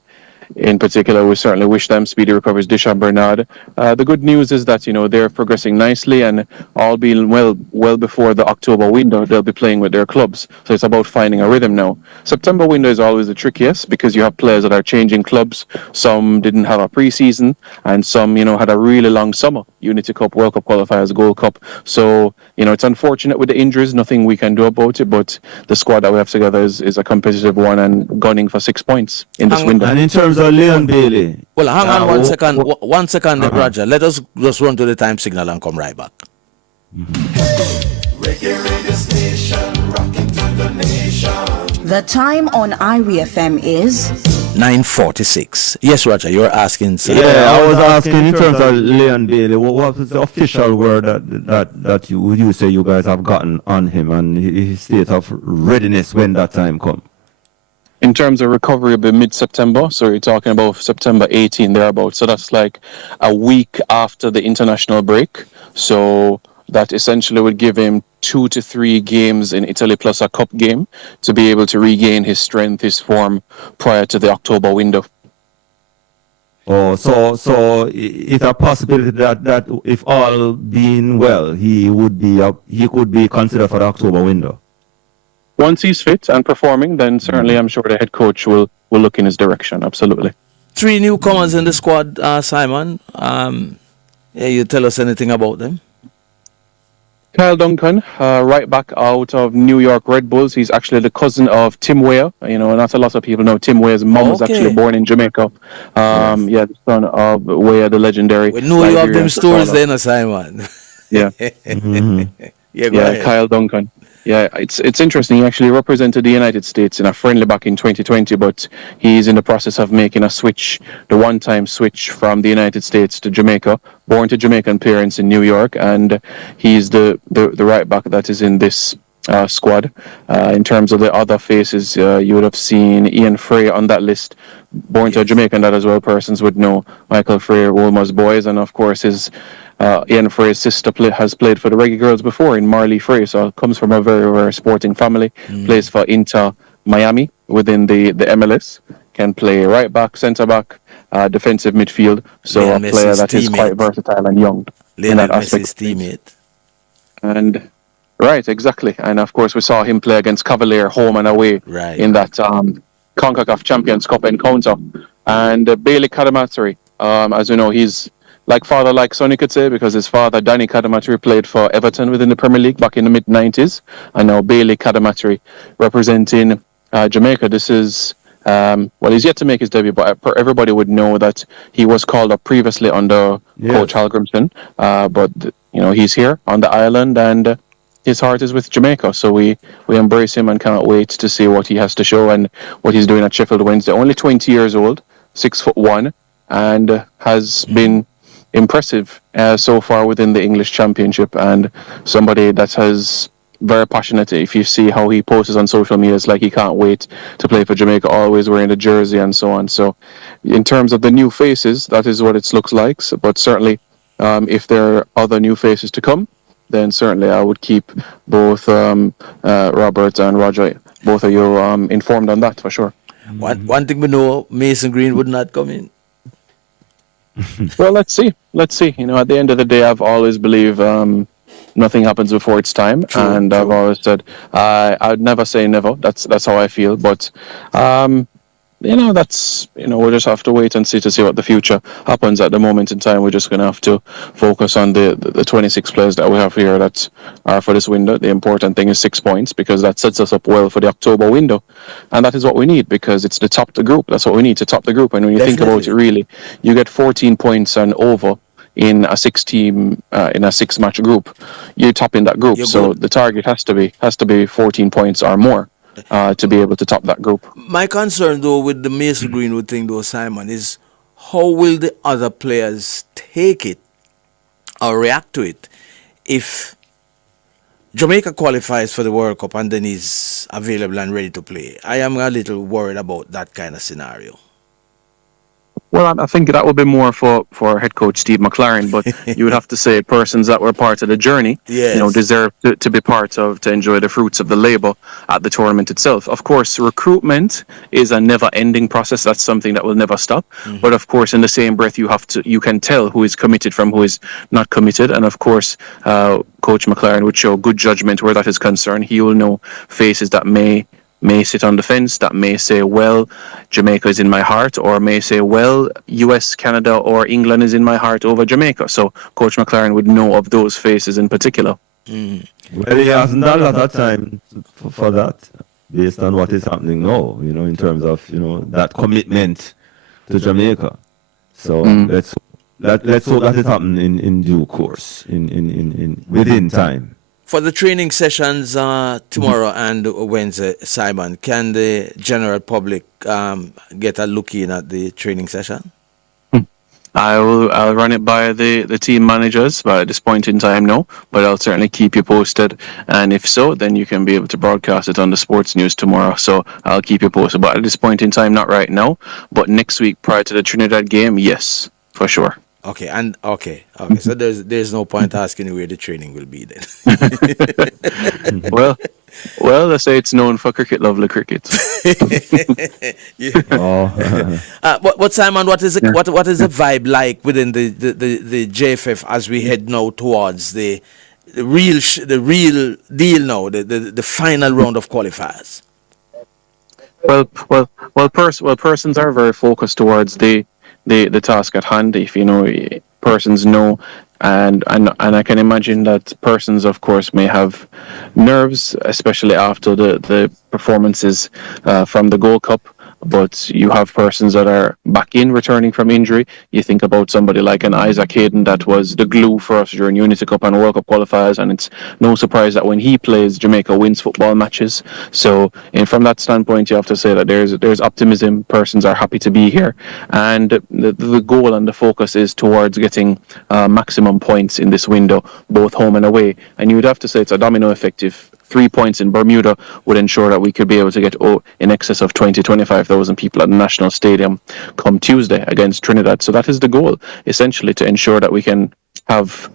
In particular, we certainly wish them speedy recoveries. Disha Bernard. The good news is that they're progressing nicely, and all being well before the October window, they'll be playing with their clubs. So it's about finding a rhythm now. September window is always the trickiest because you have players that are changing clubs. Some didn't have a preseason, and some had a really long summer. Unity Cup, World Cup qualifiers, Gold Cup. So it's unfortunate with the injuries. Nothing we can do about it. But the squad that we have together is a competitive one and gunning for 6 points in this window. And in terms of Leon Bailey. Well, hang on 1 second. 1 second, Roger. Let us just run to the time signal and come right back. The time on IRIE FM is 9:46. Yes, Roger, you're asking. Sir. Yeah, I was asking in terms of Leon Bailey, what was the official word that you say you guys have gotten on him and his state of readiness when that time comes? In terms of recovery, it'll be mid-September. So you're talking about September 18, thereabouts. So that's like a week after the international break. So that essentially would give him 2 to 3 games in Italy plus a cup game to be able to regain his strength, his form prior to the October window. Oh, so it's a possibility that if all being well, he could be considered for the October window. Once he's fit and performing, then certainly I'm sure the head coach will look in his direction. Absolutely. 3 newcomers in the squad, Simon. You tell us anything about them? Kyle Duncan, right back out of New York Red Bulls. He's actually the cousin of Tim Weah. You know, not a lot of people know Tim Weah's mom was actually born in Jamaica. Yeah, the son of Weah, the legendary. We know you have them stories then, Simon. Yeah. Yeah, Kyle Duncan. Yeah, it's interesting. He actually represented the United States in a friendly back in 2020, but he's in the process of making a switch, the one-time switch from the United States to Jamaica. Born to Jamaican parents in New York, and he's the right back that is in this squad. In terms of the other faces, you would have seen Ian Frey on that list. Born to a Jamaican that as well, persons would know Michael Frey, Wolmer's boys, and of course his Ian Frey's sister has played for the Reggae Girls before in Marley Frey, so comes from a very, very sporting family. Plays for Inter Miami within the MLS. Can play right back, centre back, defensive midfield. So a player that is quite versatile and young. Lionel Messi's teammate. And right, exactly. And of course we saw him play against Cavalier home and away in that CONCACAF Champions Cup encounter. And Bailey Cadamatri, as we know, he's like father, like son, you could say, because his father, Danny Cadamatri, played for Everton within the Premier League back in the mid-90s. And now Bailey Cadamatri representing Jamaica. This is, he's yet to make his debut, but everybody would know that he was called up previously under Coach Hal Grimston. But, you know, he's here on the island and his heart is with Jamaica. So we embrace him and cannot wait to see what he has to show and what he's doing at Sheffield Wednesday. Only 20 years old, 6'1", and has been impressive so far within the English Championship, and somebody that has very passionate. If you see how he posts on social media, it's like he can't wait to play for Jamaica, always wearing the jersey and so on. So in terms of the new faces, that is what it looks like. But certainly if there are other new faces to come, then certainly I would keep both Robert and Roger, both of you informed on that for sure. One thing we know, Mason Green would not come in. Well, let's see. You know, at the end of the day, I've always believed nothing happens before its time, and I've always said I'd never say never. That's how I feel. But you know, we'll just have to wait and see to see what the future happens. At the moment in time, we're just going to have to focus on the 26 players that we have here that are for this window. The important thing is 6 points, because that sets us up well for the October window, and that is what we need, because it's to top the group. That's what we need, to top the group. And when you think about it, really, you get 14 points and over in a 6-team in a 6-match group. You're topping that group, so the target has to be 14 points or more. To be able to top that group. My concern, though, with the Mason Greenwood thing, though, Simon, is how will the other players take it or react to it if Jamaica qualifies for the World Cup and then is available and ready to play? I am a little worried about that kind of scenario. Well, I think that would be more for head coach Steve McLaren, but you would have to say persons that were part of the journey, deserve to be to enjoy the fruits of the labor at the tournament itself. Of course, recruitment is a never-ending process. That's something that will never stop. But of course, in the same breath, you can tell who is committed from who is not committed. And of course, Coach McLaren would show good judgment where that is concerned. He will know faces that may sit on the fence, that may say, well, Jamaica is in my heart, or may say, well, US, Canada, or England is in my heart over Jamaica. So Coach McLaren would know of those faces in particular. Well, he hasn't had a lot of time for that, based on what is happening now, in terms of, that commitment to Jamaica. So let's hope that it happens in due course, in within time. For the training sessions tomorrow and Wednesday, Simon, can the general public get a look in at the training session? I'll run it by the team managers, but at this point in time, no. But I'll certainly keep you posted. And if so, then you can be able to broadcast it on the sports news tomorrow. So I'll keep you posted. But at this point in time, not right now. But next week, prior to the Trinidad game, yes, for sure. Okay, okay. So there's no point asking you where the training will be then. Well, let's say it's known for cricket, lovely cricket. But Simon, what is the, what is the vibe like within the JFF as we head now towards the real deal now, the final round of qualifiers? Well, persons are very focused towards the task at hand. If persons know, and I can imagine that persons, of course, may have nerves, especially after the performances from the Gold Cup. But you have persons that are back in, returning from injury. You think about somebody like an Isaac Hayden that was the glue for us during Unity Cup and World Cup qualifiers, and it's no surprise that when he plays, Jamaica wins football matches. So, from that standpoint, you have to say that there's optimism. Persons are happy to be here, and the goal and the focus is towards getting maximum points in this window, both home and away. And you would have to say it's a domino effect. If 3 points in Bermuda would ensure that we could be able to get in excess of 25,000 people at the National Stadium come Tuesday against Trinidad. So that is the goal, essentially, to ensure that we can have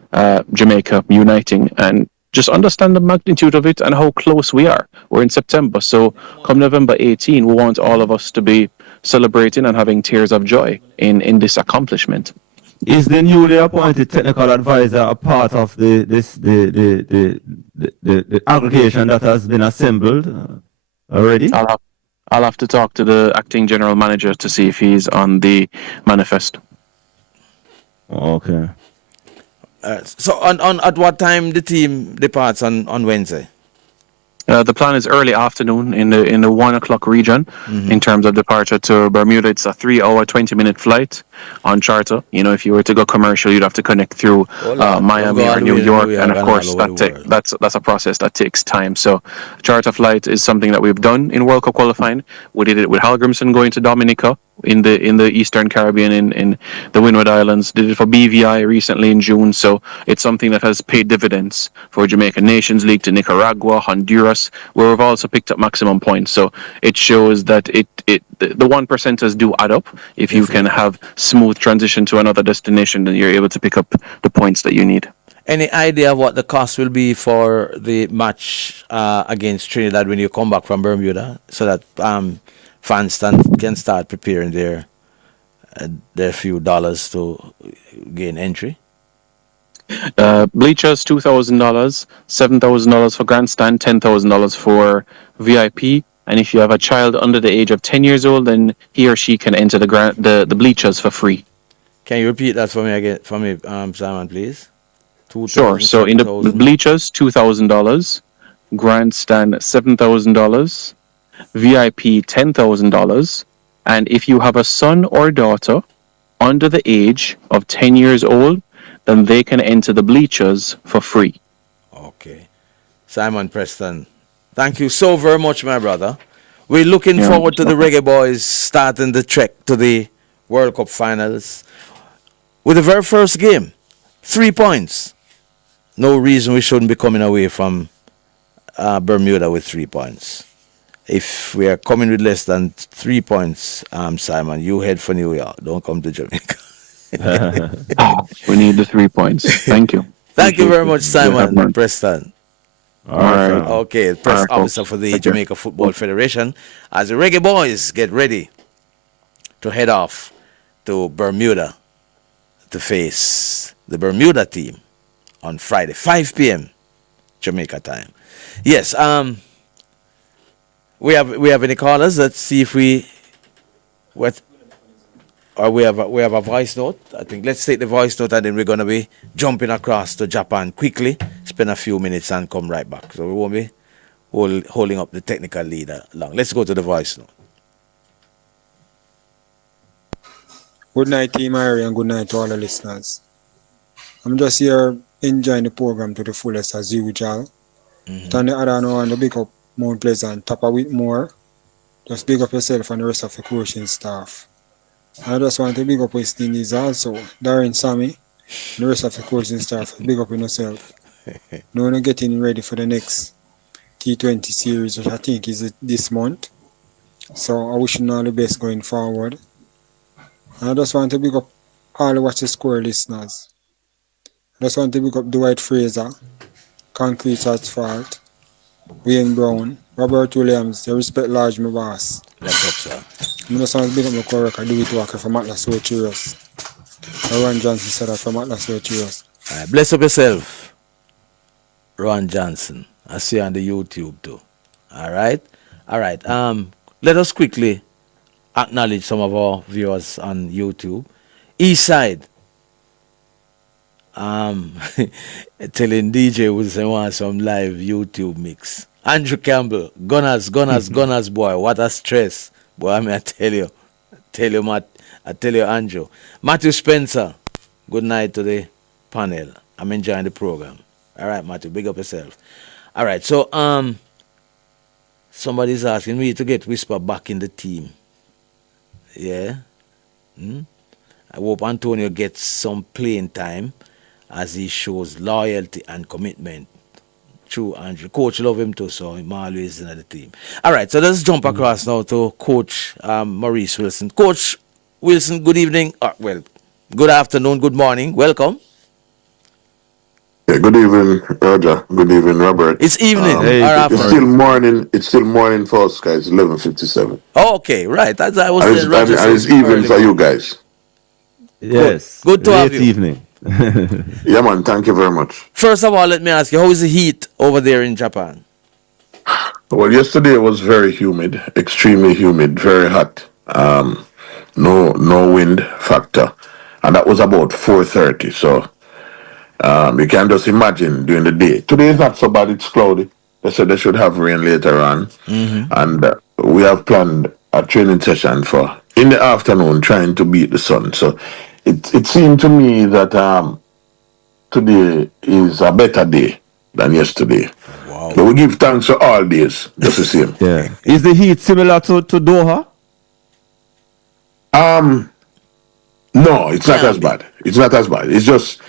Jamaica uniting and just understand the magnitude of it and how close we are. We're in September, so come November 18, we want all of us to be celebrating and having tears of joy in this accomplishment. Is the newly appointed technical advisor a part of the aggregation that has been assembled already? I'll have to talk to the acting general manager to see if he's on the manifest. Okay. So at what time the team departs on Wednesday? The plan is early afternoon in the 1 o'clock region. In terms of departure to Bermuda. It's a 3-hour, 20-minute flight on charter. If you were to go commercial, you'd have to connect through Miami or New York, and of course that's a process that takes time. So charter flight is something that we've done in World Cup qualifying. We did it with Hallgrimsson going to Dominica in the Eastern Caribbean in the Windward Islands. Did it for BVI recently in June. So it's something that has paid dividends for Jamaica. Nations League to Nicaragua, Honduras, where we've also picked up maximum points. So it shows that the 1%ers do add up. If you can have smooth transition to another destination, then you're able to pick up the points that you need. Any idea of what the cost will be for the match against Trinidad when you come back from Bermuda, so that fans can start preparing their few dollars to gain entry? Bleachers $2,000, $7,000 for grandstand, $10,000 for VIP. And if you have a child under the age of 10 years old, then he or she can enter the bleachers for free. Can you repeat that for me again, Simon, please? Sure. So in the bleachers, $2,000, grandstand $7,000, VIP $10,000, and if you have a son or daughter under the age of 10 years old, then they can enter the bleachers for free. Okay. Simon Preston, thank you so very much, my brother. We're looking forward to the Reggae Boys starting the trek to the World Cup finals with the very first game. 3 points. No reason we shouldn't be coming away from Bermuda with 3 points. If we are coming with less than 3 points, Simon, you head for New York. Don't come to Jamaica. We need the 3 points. Thank you. Thank you very much, Simon Preston. All right. Okay, press officer for the Jamaica Football Federation. As the Reggae Boys get ready to head off to Bermuda to face the Bermuda team on Friday, 5 p.m. Jamaica time. Yes, we have any callers? Let's see if we have a voice note. I think let's take the voice note, and then we're gonna be jumping across to Japan quickly, spend a few minutes and come right back. So we won't be holding up the technical leader long. Let's go to the voice note. Good night, Team Irie, and good night to all the listeners. I'm just here enjoying the program to the fullest as usual. Then the other one, the big up Mount Pleasant, Tapa Whitmore. Just big up yourself and the rest of the coaching staff. I just want to big up West Indies also. Darren Sammy and the rest of the coaching staff. Big up on yourself. Now we're getting ready for the next T20 series, which I think is this month. So I wish you all the best going forward. And I just want to big up all the Watch the Score listeners. I just want to big up Dwight Fraser, Concrete Asphalt, Wayne Brown, Robert Williams, the Respect Large, my boss. What's up, sir? I just want to big up my co-worker, I do it worker from Atlas So Cheers. Ron Johnson said that from Atlas So Cheers. Right, bless up yourself, Ron Johnson. I see you on the YouTube too. All right. Let us quickly acknowledge some of our viewers on YouTube. Eastside. Telling DJ we want some live YouTube mix. Andrew Campbell, Gunners, boy, what a stress. Boy, I tell you, Andrew. Matthew Spencer, good night to the panel. I'm enjoying the program. All right, Matthew, big up yourself. All right, so somebody's asking me to get Whisper back in the team. Yeah. I hope Antonio gets some playing time as he shows loyalty and commitment. True, Andrew. Coach love him too, so I'm always in the team. All right, so let's jump across now to Coach Maurice Wilson. Coach Wilson, good evening. Good afternoon, good morning. Welcome. Yeah, good evening, Roger. Good evening, Robert. It's evening. It's still morning for us, guys. 11:57. Oh, okay, right. As I was saying, and it's evening for you guys. Yes. Good to have you. Evening. Yeah, man. Thank you very much. First of all, let me ask you, how is the heat over there in Japan? Well, yesterday was very humid, extremely humid, very hot. No wind factor, and that was about 4:30. So. You can just imagine during the day. Today is not so bad, it's cloudy. They said they should have rain later on. And we have planned a training session for in the afternoon trying to beat the sun. So it seemed to me that today is a better day than yesterday. Wow. But we give thanks for all days, just the same. Yeah. Is the heat similar to Doha? No, it's not as bad. It's not as bad. It's just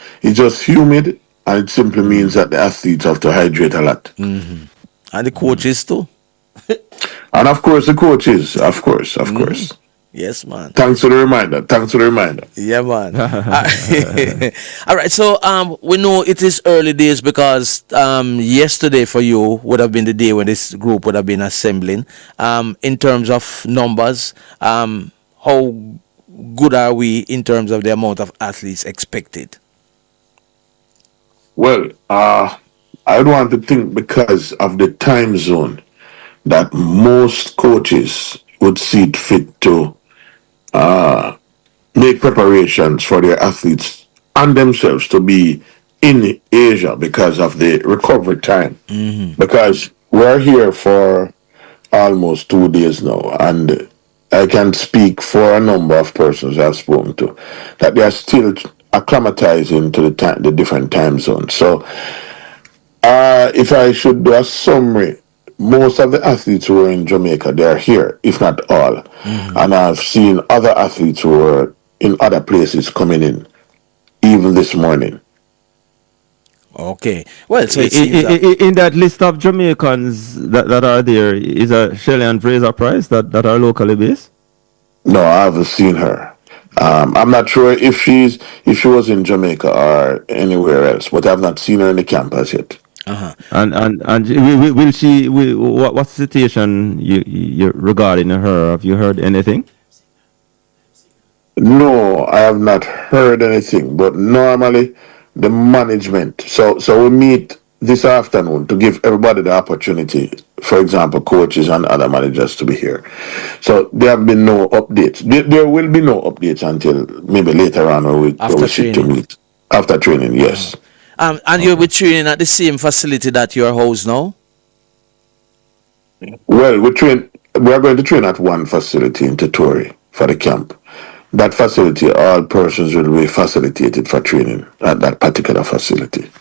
humid, and it simply means that the athletes have to hydrate a lot. And the coaches too. And of course, the coaches. Of course. Yes, man. Thanks for the reminder. Yeah, man. All right. So we know it is early days because yesterday for you would have been the day when this group would have been assembling. In terms of numbers, how good are we in terms of the amount of athletes expected? Well, I would want to think because of the time zone that most coaches would see it fit to make preparations for their athletes and themselves to be in Asia because of the recovery time. Because we're here for almost 2 days now, and I can speak for a number of persons I've spoken to that they are still acclimatizing to the different time zones. So if I should do a summary, most of the athletes who are in Jamaica, they are here, if not all. And I've seen other athletes who are in other places coming in, even this morning. Okay. Well, so in that list of Jamaicans that are there, is a Shelley and Fraser Price that are locally based? No, I haven't seen her. I'm not sure if she was in Jamaica or anywhere else, but I've not seen her in the camp as yet. And will she? What's the situation you regarding her? Have you heard anything? No, I have not heard anything. But normally, the management. So we meet this afternoon to give everybody the opportunity. For example, coaches and other managers to be here. So there have been no updates. There will be no updates until maybe later on, or we sit to meet after training. Yes. And you'll be training at the same facility that you're housed now? Well, we are going to train at one facility in Totori for the camp. That facility, all persons will be facilitated for training at that particular facility.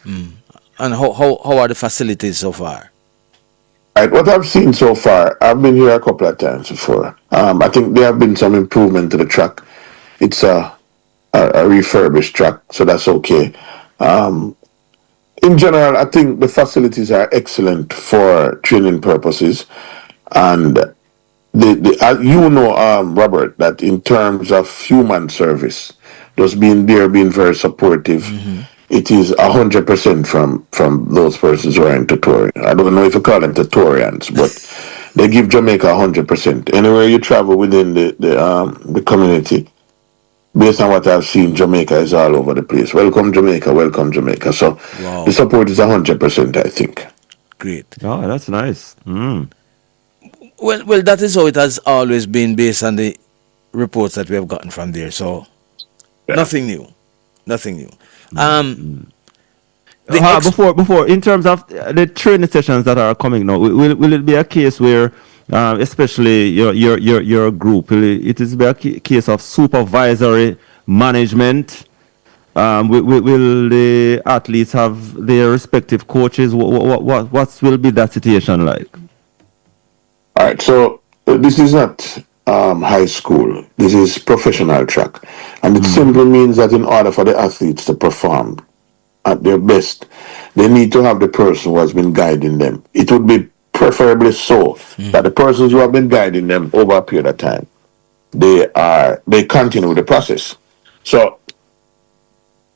And how are the facilities so far? Right, what I've seen so far, I've been here a couple of times before. I think there have been some improvement to the track. It's a refurbished track, so that's okay. In general, I think the facilities are excellent for training purposes, and Robert, that in terms of human service, just being there, being very supportive, it is 100% from those persons who are in Tutorial. I don't know if you call them Tutorians, but they give Jamaica 100%. Anywhere you travel within the community, based on what I've seen, Jamaica is all over the place. Welcome Jamaica, welcome Jamaica. So the support is 100%, I think. Great. Oh, that's nice. Well, that is how it has always been based on the reports that we have gotten from there. So nothing new. Before, in terms of the training sessions that are coming now, will it be a case where, especially your group, it is be a case of supervisory management? Will the athletes have their respective coaches? What will be that situation like? All right, so this is not high school. This is professional track. And it simply means that in order for the athletes to perform at their best, they need to have the person who has been guiding them. It would be preferably so that the persons who have been guiding them over a period of time, they continue the process. So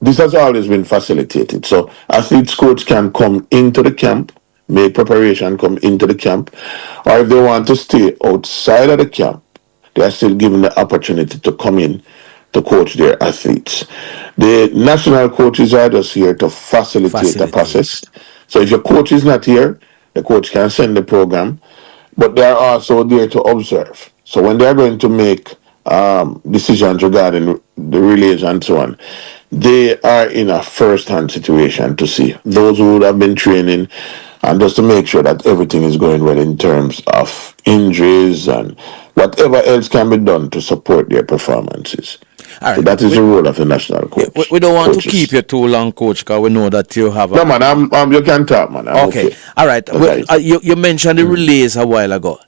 this has always been facilitated. So athletes coach can come into the camp, make preparation, come into the camp, or if they want to stay outside of the camp, they are still given the opportunity to come in to coach their athletes. The national coaches are just here to facilitate the process. So if your coach is not here, the coach can send the program, but they are also there to observe. So when they are going to make decisions regarding the relays and so on, they are in a first-hand situation to see those who would have been training, and just to make sure that everything is going well in terms of injuries and whatever else can be done to support their performances. All right. So that is the role of the national coach. We don't want to keep you too long, Coach, because we know that you have... No, man, you can talk, man. I'm okay. All right. Well, you mentioned the relays a while ago.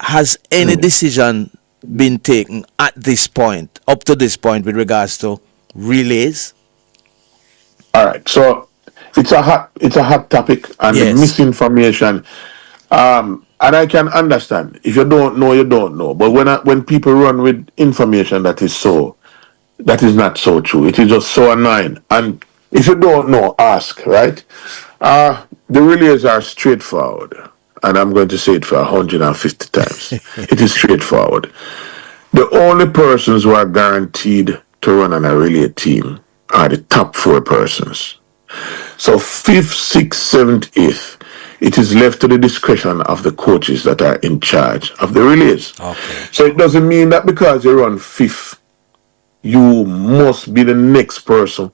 Has any decision been taken at this point, up to this point, with regards to relays? All right. So it's a hot topic, and the misinformation. And I can understand. If you don't know, you don't know. But when people run with information that is not so true, it is just so annoying. And if you don't know, ask, right? The relays are straightforward. And I'm going to say it for 150 times. It is straightforward. The only persons who are guaranteed to run on a relay team are the top 4 persons. So 5th, 6th, 7th, 8th, it is left to the discretion of the coaches that are in charge of the relays. Okay. So it doesn't mean that because you run 5th, you must be the next person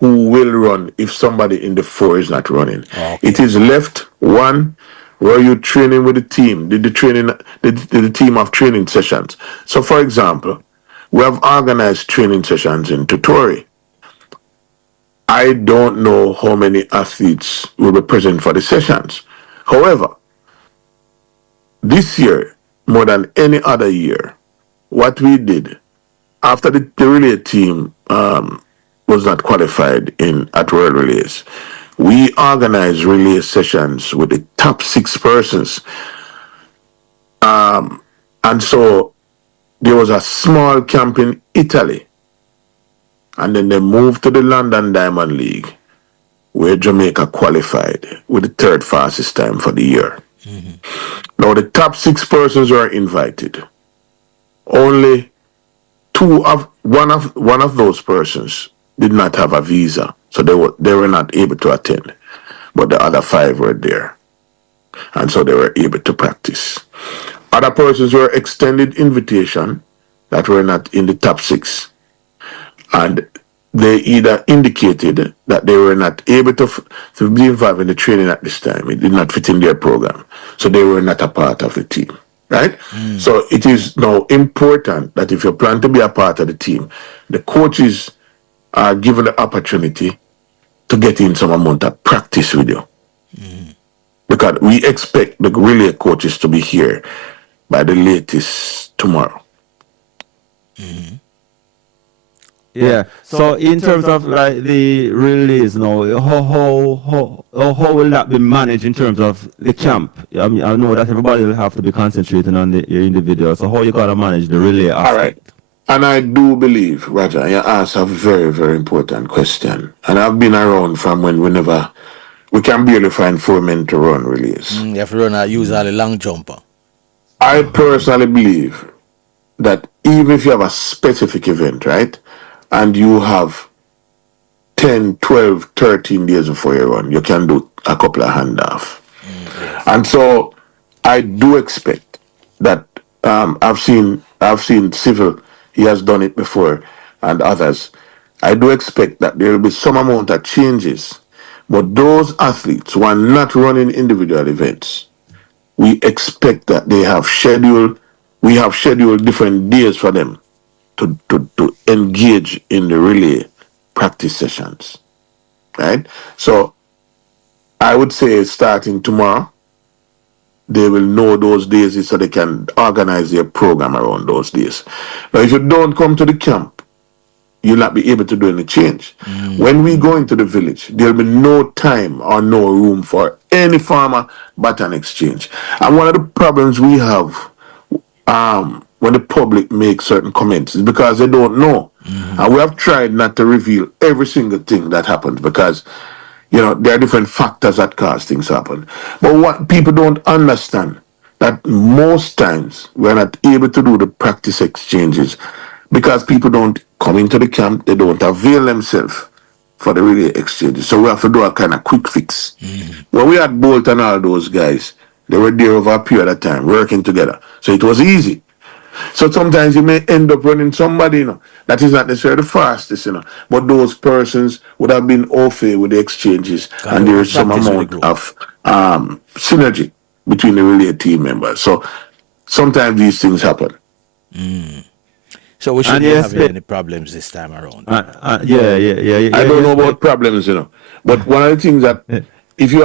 who will run if somebody in the 4 is not running. Okay. It is left, 1, where you training with the team, did the team have training sessions. So for example, we have organized training sessions in Tutori. I don't know how many athletes will be present for the sessions. However, this year, more than any other year, what we did, after the relay team was not qualified at World Relays, we organized relay sessions with the top 6 persons. And so there was a small camp in Italy. And then they moved to the London Diamond League, where Jamaica qualified with the 3rd fastest time for the year. Now, the top 6 persons were invited. Only one of those persons did not have a visa, so they were not able to attend. But the other 5 were there, and so they were able to practice. Other persons were extended invitation that were not in the top 6. And they either indicated that they were not able to be involved in the training at this time. It did not fit in their program. So they were not a part of the team, right? So it is now important that if you plan to be a part of the team, the coaches are given the opportunity to get in some amount of practice with you. Because we expect the relay coaches to be here by the latest tomorrow. Yeah. So in terms of like the release now, how will that be managed in terms of the camp? I mean, I know that everybody will have to be concentrating on the individual. So how you gotta manage the relay aspect? All right. And I do believe, Roger, you asked a very, very important question. And I've been around from when we can barely find 4 men to run relays. You have to use all the long jumper. I personally believe that even if you have a specific event, right, and you have 10, 12, 13 days before you run, you can do a couple of handoff. And so I do expect that I've seen Civil, he has done it before, and others. I do expect that there will be some amount of changes. But those athletes who are not running individual events, we expect that we have scheduled different days for them to engage in the relay practice sessions, right? So I would say starting tomorrow, they will know those days so they can organize their program around those days. Now, if you don't come to the camp, you'll not be able to do any change. When we go into the village, there'll be no time or no room for any farmer baton exchange. And one of the problems we have when the public makes certain comments is because they don't know. And we have tried not to reveal every single thing that happens because, there are different factors that cause things to happen. But what people don't understand, that most times we're not able to do the practice exchanges because people don't come into the camp, they don't avail themselves for the relay exchanges. So we have to do a kind of quick fix. When we had Bolt and all those guys, they were there over a period of time, working together. So it was easy. So sometimes you may end up running somebody, that is not necessarily the fastest, but those persons would have been au fait with the exchanges, and there is some amount of synergy between the relay team members. So sometimes these things happen. So we shouldn't have any problems this time around. I don't know about problems, but one of the things that if you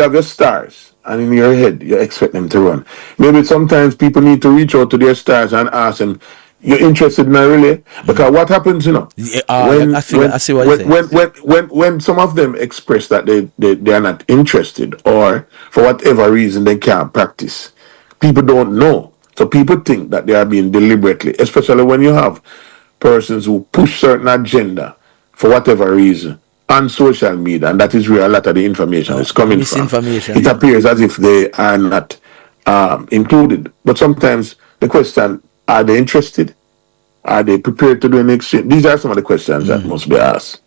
have your stars and in your head you expect them to run, maybe sometimes people need to reach out to their stars and ask them, "You're interested in a relay?" Because what happens, I see what you're saying. When some of them express that they are not interested or for whatever reason they can't practice, people don't know. So people think that they are being deliberately, especially when you have persons who push certain agenda for whatever reason on social media, and that is where a lot of the information is coming from. It appears as if they are not included. But sometimes the question, are they interested? Are they prepared to do an exchange? These are some of the questions that must be asked.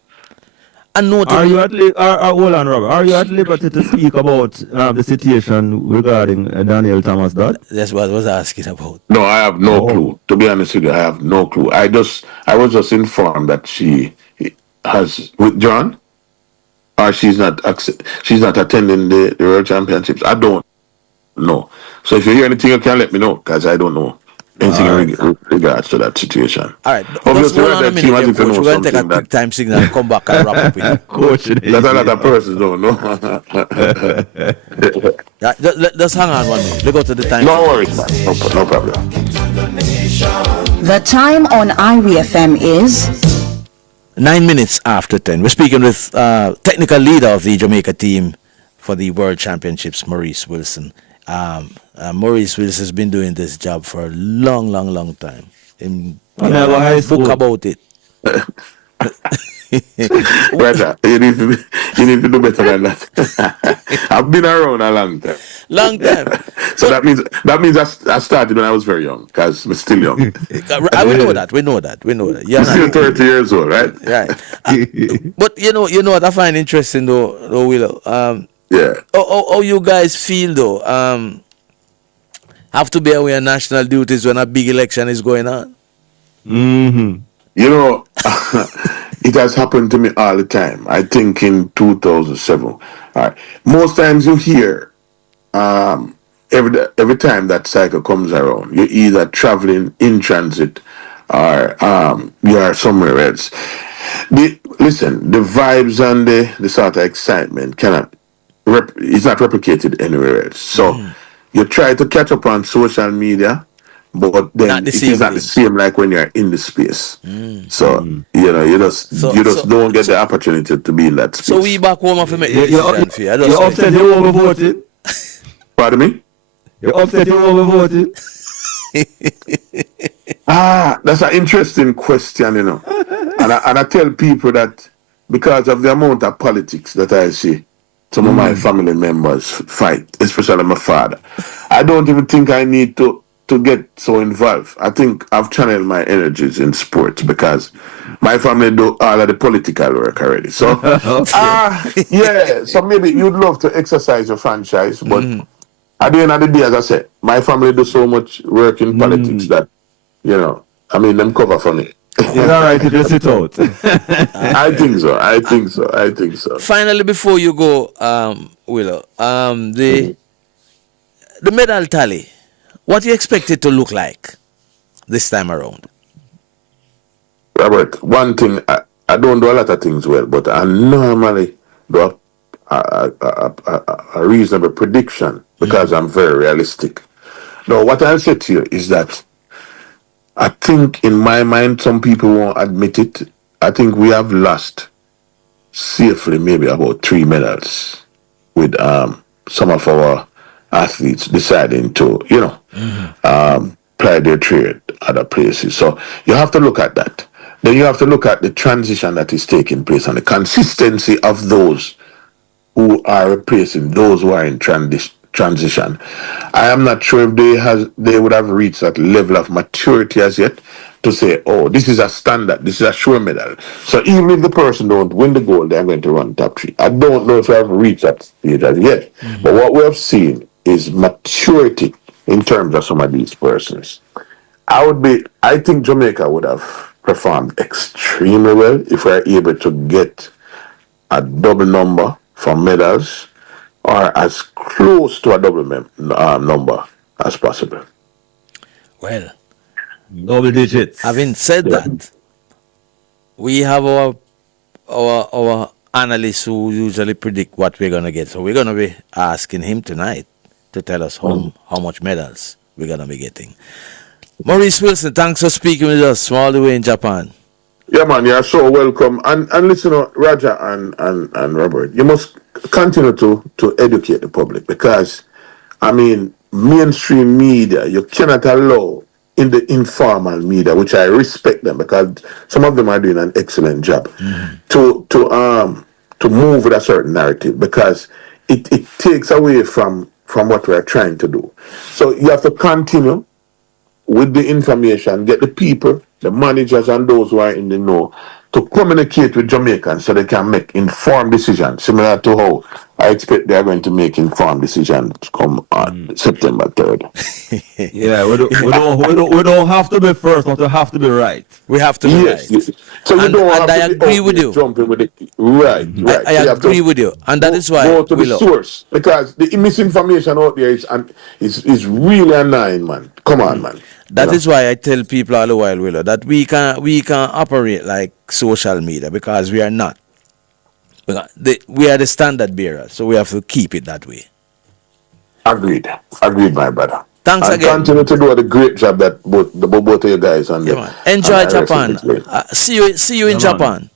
Are you at hold on, Robert. Are you at liberty to speak about the situation regarding Danielle Thomas Dodd? That's what I was asking about. No, I have no clue. To be honest with you, I have no clue. I was just informed that she has withdrawn, or she's not attending the World Championships. I don't know. So if you hear anything, you can let me know, because I don't know anything in regards to that situation. All right. Obviously, hold on a minute, Coach. We're going to take a quick time signal and come back and wrap up with you. Coach, that's a lot of persons don't know. Just hang on 1 minute. Let's go to the time. No worries, man. No problem. The time on IRFM is 9 minutes after 10. We're speaking with technical leader of the Jamaica team for the World Championships, Maurice Wilson. Maurice Wilson has been doing this job for a long time. Book about it. Brother, you need to do better than that. I've been around a long time. So that means I started when I was very young, because I'm still young. We know that. You're still 30 years old, right? Right. But you know what I find interesting though, Willow. Yeah. How you guys feel though? Have to be aware of national duties when a big election is going on. It has happened to me all the time. I think in 2007. All right. Most times you hear every time that cycle comes around, you're either traveling in transit or you are somewhere else. Listen, the vibes and the sort of excitement it's not replicated anywhere else. So you try to catch up on social media, but then it is not the same like when you're in the space. So you just don't get the opportunity to be in that space. So we back home after make you're upset you won't be voting. Pardon me? You're upset you won't be voting. That's an interesting question, and I tell people that because of the amount of politics that I see some of my family members fight, especially my father, I don't even think I need to get so involved. I think I've channeled my energies in sports because my family do all of the political work already. So, so maybe you'd love to exercise your franchise, but at the end of the day, as I said, my family do so much work in politics that, them cover for me. It's all right to just sit out. I think so. Finally, before you go, Willow, the medal tally, what do you expect it to look like this time around? Robert, one thing, I don't do a lot of things well, but I normally do a reasonable prediction because I'm very realistic. Now, what I'll say to you is that I think in my mind, some people won't admit it. I think we have lost safely maybe about 3 medals with some of our athletes deciding to, play their trade other places. So you have to look at that. Then you have to look at the transition that is taking place and the consistency of those who are replacing those who are in transition. I am not sure if they would have reached that level of maturity as yet to say, oh, this is a standard, this is a sure medal. So even if the person don't win the gold, they're going to run top 3. I don't know if we have reached that stage as yet. But what we have seen is maturity in terms of some of these persons. I think Jamaica would have performed extremely well if we are able to get a double number for medals or as close to a double number as possible. Well, double digits. Having said that, we have our analysts who usually predict what we're going to get. So we're going to be asking him tonight to tell us how much medals we're going to be getting. Maurice Wilson, thanks for speaking with us from all the way in Japan. Yeah, man, you're so welcome. And listen, Raja and Robert, you must continue to educate the public because, mainstream media, you cannot allow in the informal media, which I respect them because some of them are doing an excellent job, to move with a certain narrative because it takes away from what we're trying to do. So you have to continue with the information, get the people, the managers and those who are in the know to communicate with Jamaicans so they can make informed decisions, similar to how I expect they are going to make informed decisions come on September 3rd. Yeah, we don't have to be first, but we have to be right. We have to be right. Yes. So you don't have I to agree with you. Jumping with it. Right. I agree with you. And that is why go to the source. Because the misinformation out there is really annoying, man. Come on, man. That is why I tell people all the while, Willow, that we can operate like social media because we are not. We are the standard bearer, so we have to keep it that way. Agreed, my brother. Thanks again. Continue to do the great job that both of you guys and enjoy Japan. See you in Japan.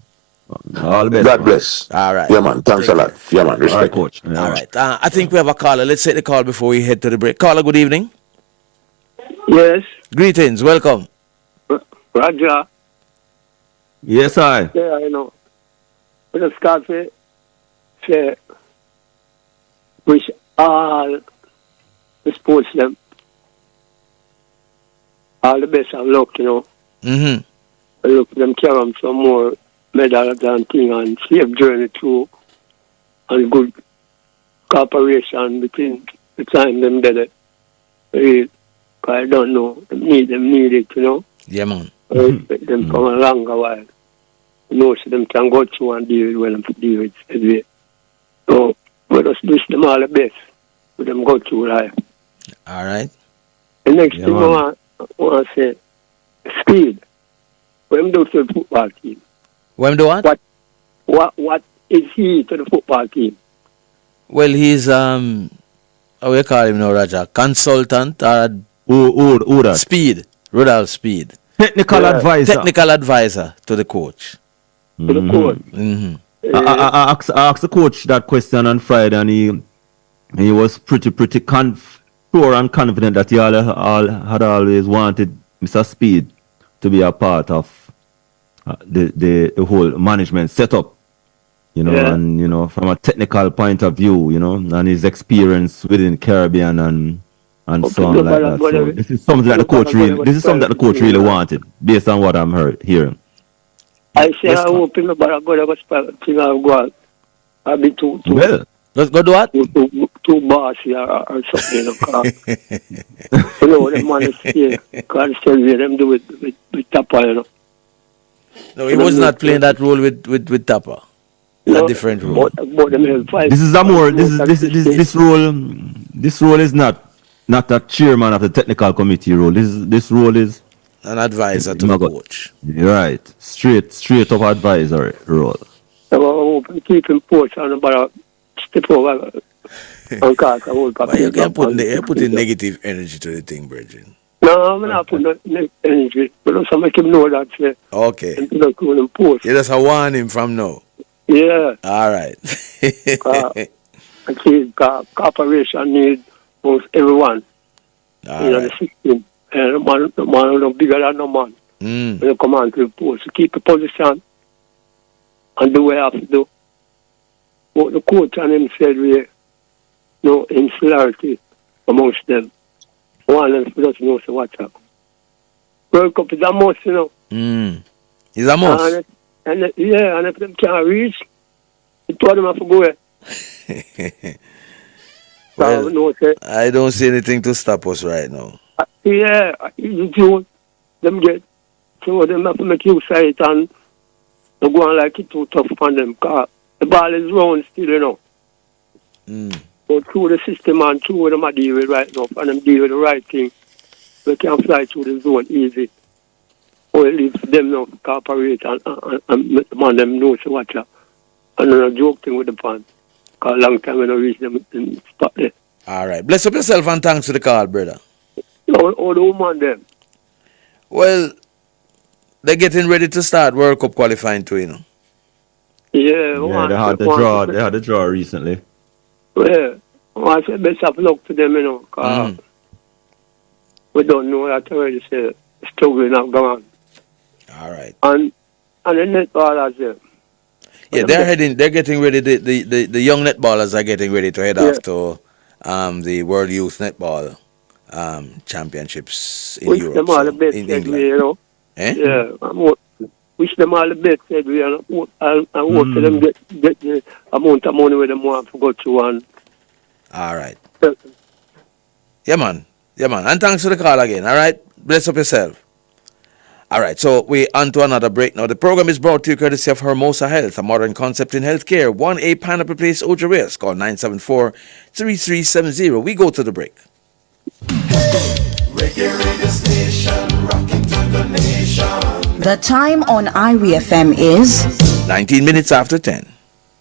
All best. God bless. All right. Yeah, man. Thanks a lot. Yeah, man. Respect. All right, coach. Yeah. All right. I think we have a caller. Let's take the call before we head to the break. Caller, good evening. Yes. Greetings. Welcome. Raja. Yes, I. Yeah, I know. But the Scott say, wish all the sports them all the best of luck, Mm-hmm. I look them carry on some more medals and thing and safe journey through and good cooperation between the time them did it. I don't know. Them need it, Yeah, man. I expect them from a longer while. So them can go through and deal with them deal with it. So we just wish them all the best. For them go through life. All right. The next thing I want to say, speed. When them do for the football team, When do what? What is he to the football team? Well, he's how we call him now, Raja? Consultant or who that? Speed. Rudolph Speed. Technical advisor. Technical advisor to the coach. To the coach. Mm-hmm. I asked the coach that question on Friday, and he was pretty sure and confident that he had always wanted Mr. Speed to be a part of the whole management setup, and from a technical point of view, and his experience within Caribbean and so on like that. So this is something that the coach really wanted, based on what I'm hearing. I say I hope him about go thing I'll go. I'll be too well. Let's go do what? Too bossy or something. The man is here. Can't tell you them do it with Tapa, No, he was not playing that role with Tapa. No, a different role. This is a more this role is not a chairman of the technical committee role. This role is an advisor to the coach. Right. Straight up advisory role. So I'm keeping posts on about step over. But you can't put in negative energy to the thing, Bridget. No, I'm not putting negative energy. But also make him know that. Okay. You just warn him from now. Yeah. All right. I see corporation need most everyone. The system. And the man is bigger than the man. When you come on to the post, to keep the position and do what you have to do. But the coach and him said we no insularity amongst them. One of them doesn't know what's up. World Cup is a must, It's a must. And if them can't reach, he told them have to go away. Well, I don't see anything to stop us right now. You do. Them get. So them have to make use of it and they go on like it too tough on them. Cause the ball is round still, But through the system and through what them are dealing with right now, and them deal with the right thing, they can fly through the zone easy. Or leave them now to cooperate and make the man them know so watch out. And then a joke thing with the fan. Because a long time when I reach them in the spot there. All right. Bless up yourself and thanks for the call, brother. All the woman them. Well, they're getting ready to start World Cup qualifying too, Yeah, they had the draw recently. Yeah, I say best of luck to them, because we don't know that already. Say struggling have gone. All right. And the netballers there. Yeah, they're getting ready. The young netballers are getting ready to head off to the World Youth Netball Championships in Europe. Them all the best, in England. Yeah, wish them all the best, and hope for them get the amount of money where they want to go to. And all right. Yeah, man. And thanks for the call again. All right. Bless up yourself. All right, so we're on to another break now. The program is brought to you courtesy of Hermosa Health, a modern concept in healthcare. 1A Pineapple Place, Ojo Reyes. Call 974-3370. We go to the break. The time on IRIE FM is 19 minutes after 10.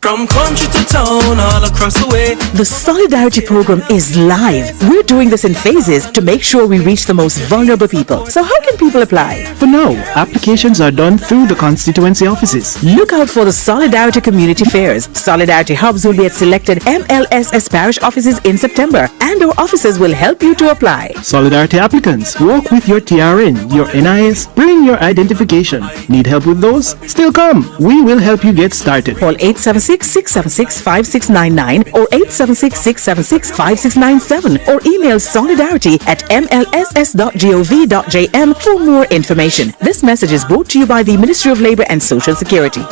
From country to town, all across the way. The Solidarity Program is live. We're doing this in phases to make sure we reach the most vulnerable people. So how can people apply? For now, applications are done through the constituency offices. Look out for the Solidarity Community Fairs. Solidarity Hubs will be at selected MLSS parish offices in September, and our officers will help you to apply. Solidarity applicants, walk with your TRN, your NIS, bring your identification. Need help with those? Still come. We will help you get started. Call 876-676-5699 or 876-676-5697 or email solidarity@mlss.gov.jm for more information. This message is brought to you by the Ministry of Labour and Social Security.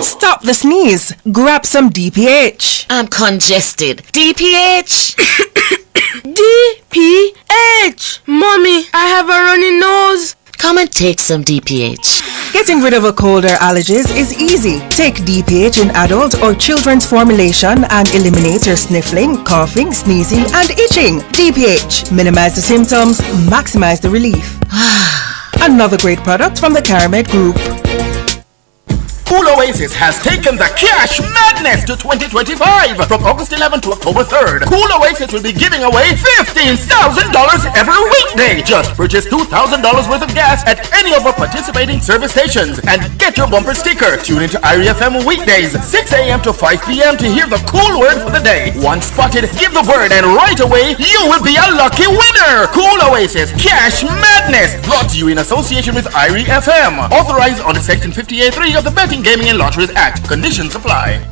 Stop the sneeze. Grab some DPH. I'm congested. DPH. DPH. Mommy, I have a runny nose. Come and take some DPH. Getting rid of a cold or allergies is easy. Take DPH in adult or children's formulation and eliminate your sniffling, coughing, sneezing, and itching. DPH. Minimize the symptoms, maximize the relief. Another great product from the Caramed Group. Cool Oasis has taken the cash madness to 2025. From August 11th to October 3rd, Cool Oasis will be giving away $15,000 every weekday. Just purchase $2,000 worth of gas at any of our participating service stations and get your bumper sticker. Tune into IRI FM weekdays, 6 a.m. to 5 p.m. to hear the cool word for the day. Once spotted, give the word and right away, you will be a lucky winner. Cool Oasis Cash Madness, brought to you in association with IRI FM. Authorized under Section 58.3 of the Betting, Gaming and Lotteries Act. Conditions apply.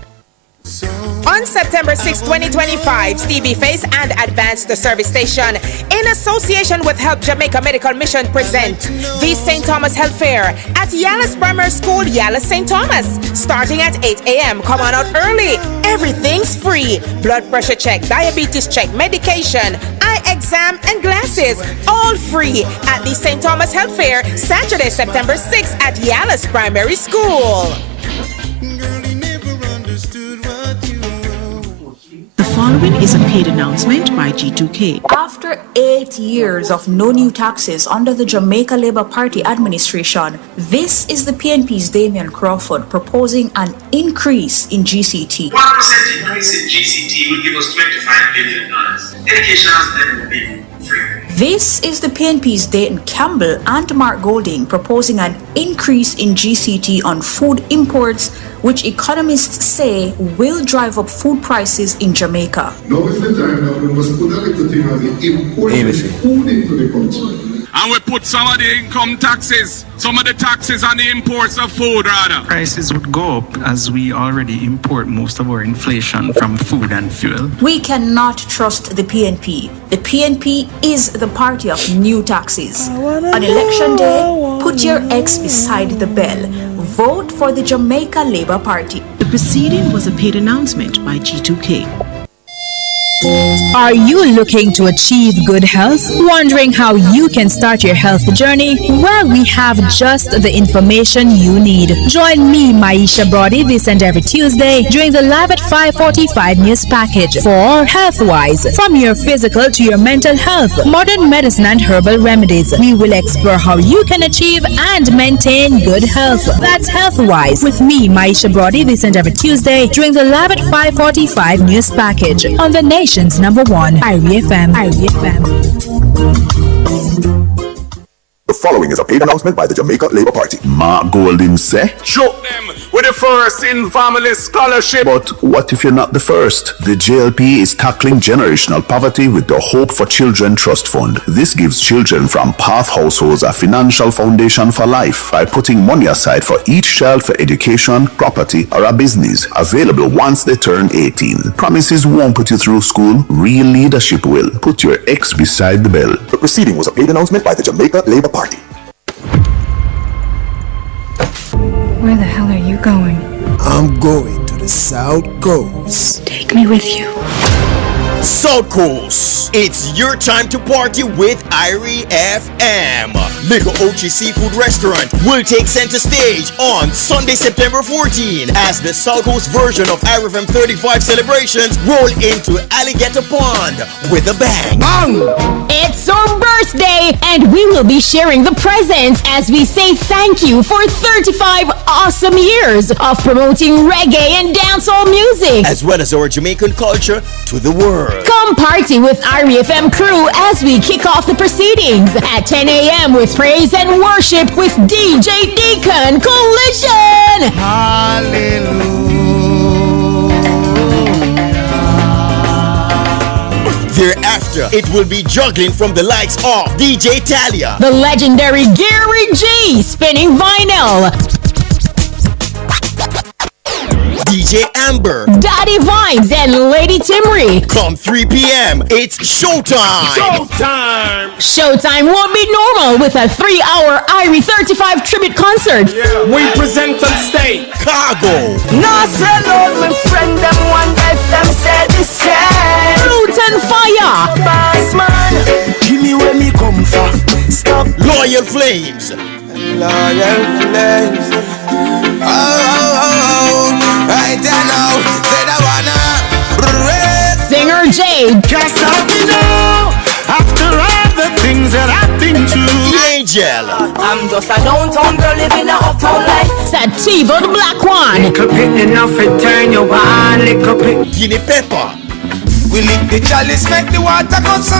On September 6, 2025, Stevie Face and Advance the Service Station, in association with Help Jamaica Medical Mission, present the St. Thomas Health Fair at Yalis Primary School, Yalis St. Thomas, starting at 8 a.m. Come on out early. Everything's free. Blood pressure check, diabetes check, medication, eye exam, and glasses, all free at the St. Thomas Health Fair, Saturday, September 6 at Yalis Primary School. The following is a paid announcement by G2K. After 8 years of no new taxes under the Jamaica Labour Party administration, this is the PNP's Damian Crawford proposing an increase in GCT. 1% increase in GCT will give us $25 billion. Education has never been free. This is the PNP's Dayton Campbell and Mark Golding proposing an increase in GCT on food imports, which economists say will drive up food prices in Jamaica. Now is the time that we must put a little thing on the imported food into the country. And we put some of the income taxes, some of the taxes on the imports of food, rather. Prices would go up as we already import most of our inflation from food and fuel. We cannot trust the PNP. The PNP is the party of new taxes. On election day, put your X beside the bell. Vote for the Jamaica Labour Party. The proceeding was a paid announcement by G2K. Are you looking to achieve good health? Wondering how you can start your health journey? Well, we have just the information you need. Join me, Maisha Brody, this and every Tuesday during the Live at 5:45 news package for Healthwise. From your physical to your mental health, modern medicine and herbal remedies. We will explore how you can achieve and maintain good health. That's Healthwise with me, Maisha Brody, this and every Tuesday during the Live at 5:45 news package on the nation's number one, IRI FM. The following is a paid announcement by the Jamaica Labour Party. Mark Golding say, Show them with the first in family scholarship. But what if you're not the first? The JLP is tackling generational poverty with the Hope for Children Trust Fund. This gives children from PATH households a financial foundation for life by putting money aside for each child for education, property, or a business. Available once they turn 18. Promises won't put you through school. Real leadership will. Put your X beside the bell. The proceeding was a paid announcement by the Jamaica Labour Party. Where the hell are you going? I'm going to the South Coast. Take me with you. South Coast, it's your time to party with IRI FM. Lico Ochi Seafood Restaurant will take center stage on Sunday, September 14 as the South Coast version of IRI FM 35 celebrations roll into Alligator Pond with a bang. It's our birthday, and we will be sharing the presents as we say thank you for 35 awesome years of promoting reggae and dancehall music, as well as our Jamaican culture to the world. Come party with IRI FM crew as we kick off the proceedings at 10 a.m. with praise and worship with DJ Deacon Collision. Hallelujah. Thereafter, it will be juggling from the likes of DJ Talia, the legendary Gary G spinning vinyl, DJ Amber, Daddy Vibes, and Lady Timry. Come 3 p.m., it's showtime! Showtime won't be normal with a 3-hour IRI 35 tribute concert. Yeah. We present on stage Cargo. No, say love, my friend, them one day them said the same. Fruit and Fire. Boss man, give me where me come from. Stop. Loyal Flames. Loyal Flames. Right now, say the wanna. Singer Jade. Just let me know after all the things that I've been through. Gel. I'm just a downtown girl living a uptown life. Sativa the black one. Little bit enough to turn you on. Little bit. Guinea pepper. We lick the chalice, make the water go so.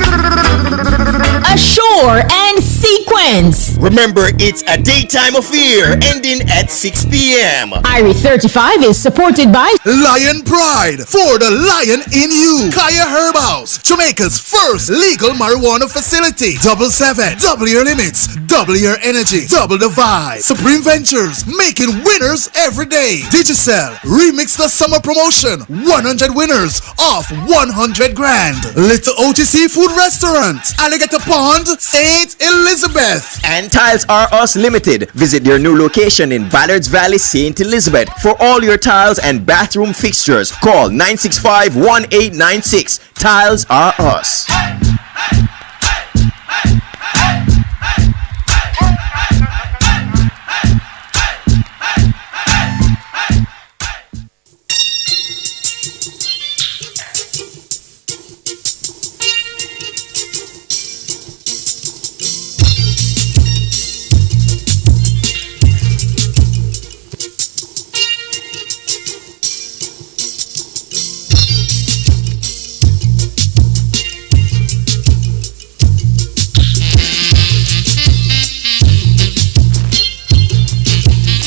Assure and Sequence. Remember, it's a daytime affair ending at 6 p.m. Irie 35 is supported by Lion Pride for the lion in you. Kaya Herb House, Jamaica's first legal marijuana facility. 7, double your limits, double your energy, double the vibe. Supreme Ventures, making winners every day. Digicel, remix the summer promotion. 100 winners off 100 grand. Little OTC Food Restaurant, Alligator Pond, St. Elizabeth. And Tiles R Us Limited. Visit their new location in Ballards Valley, St. Elizabeth. For all your tiles and bathroom fixtures, call 965-1896. Tiles R Us.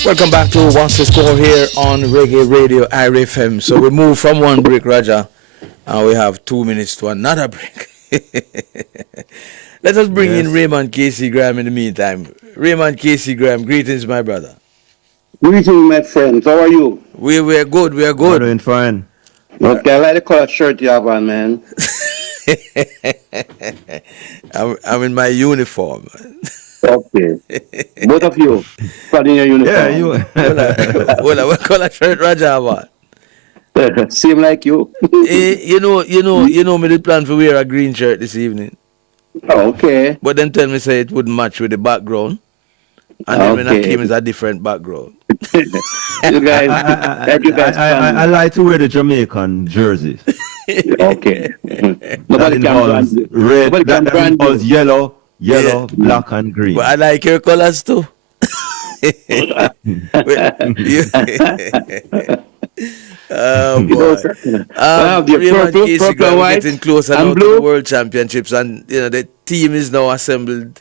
Welcome back to What's the Score here on Reggae Radio Irie FM. So we move from one break, Raja, and we have 2 minutes to another break. Let us bring in Raymond Casey Graham in the meantime. Raymond Casey Graham, greetings, my brother. Greetings, my friends. How are you? We're good. We're good. Doing fine. Okay, I like the color shirt you have on, man. I'm in my uniform. Okay. Both of you. Put in your uniform. Yeah, you. What color shirt Raja have on? Same like you. You know, me did plan to wear a green shirt this evening. Okay. But then tell me say it wouldn't match with the background. And then when I came, it's a different background. You guys, I like to wear the Jamaican jerseys. Okay. That involves red, that involves yellow, black and green. But I like your colors too. Boy. Raymond Casey Graham getting closer now to the World Championships, and the team is now assembling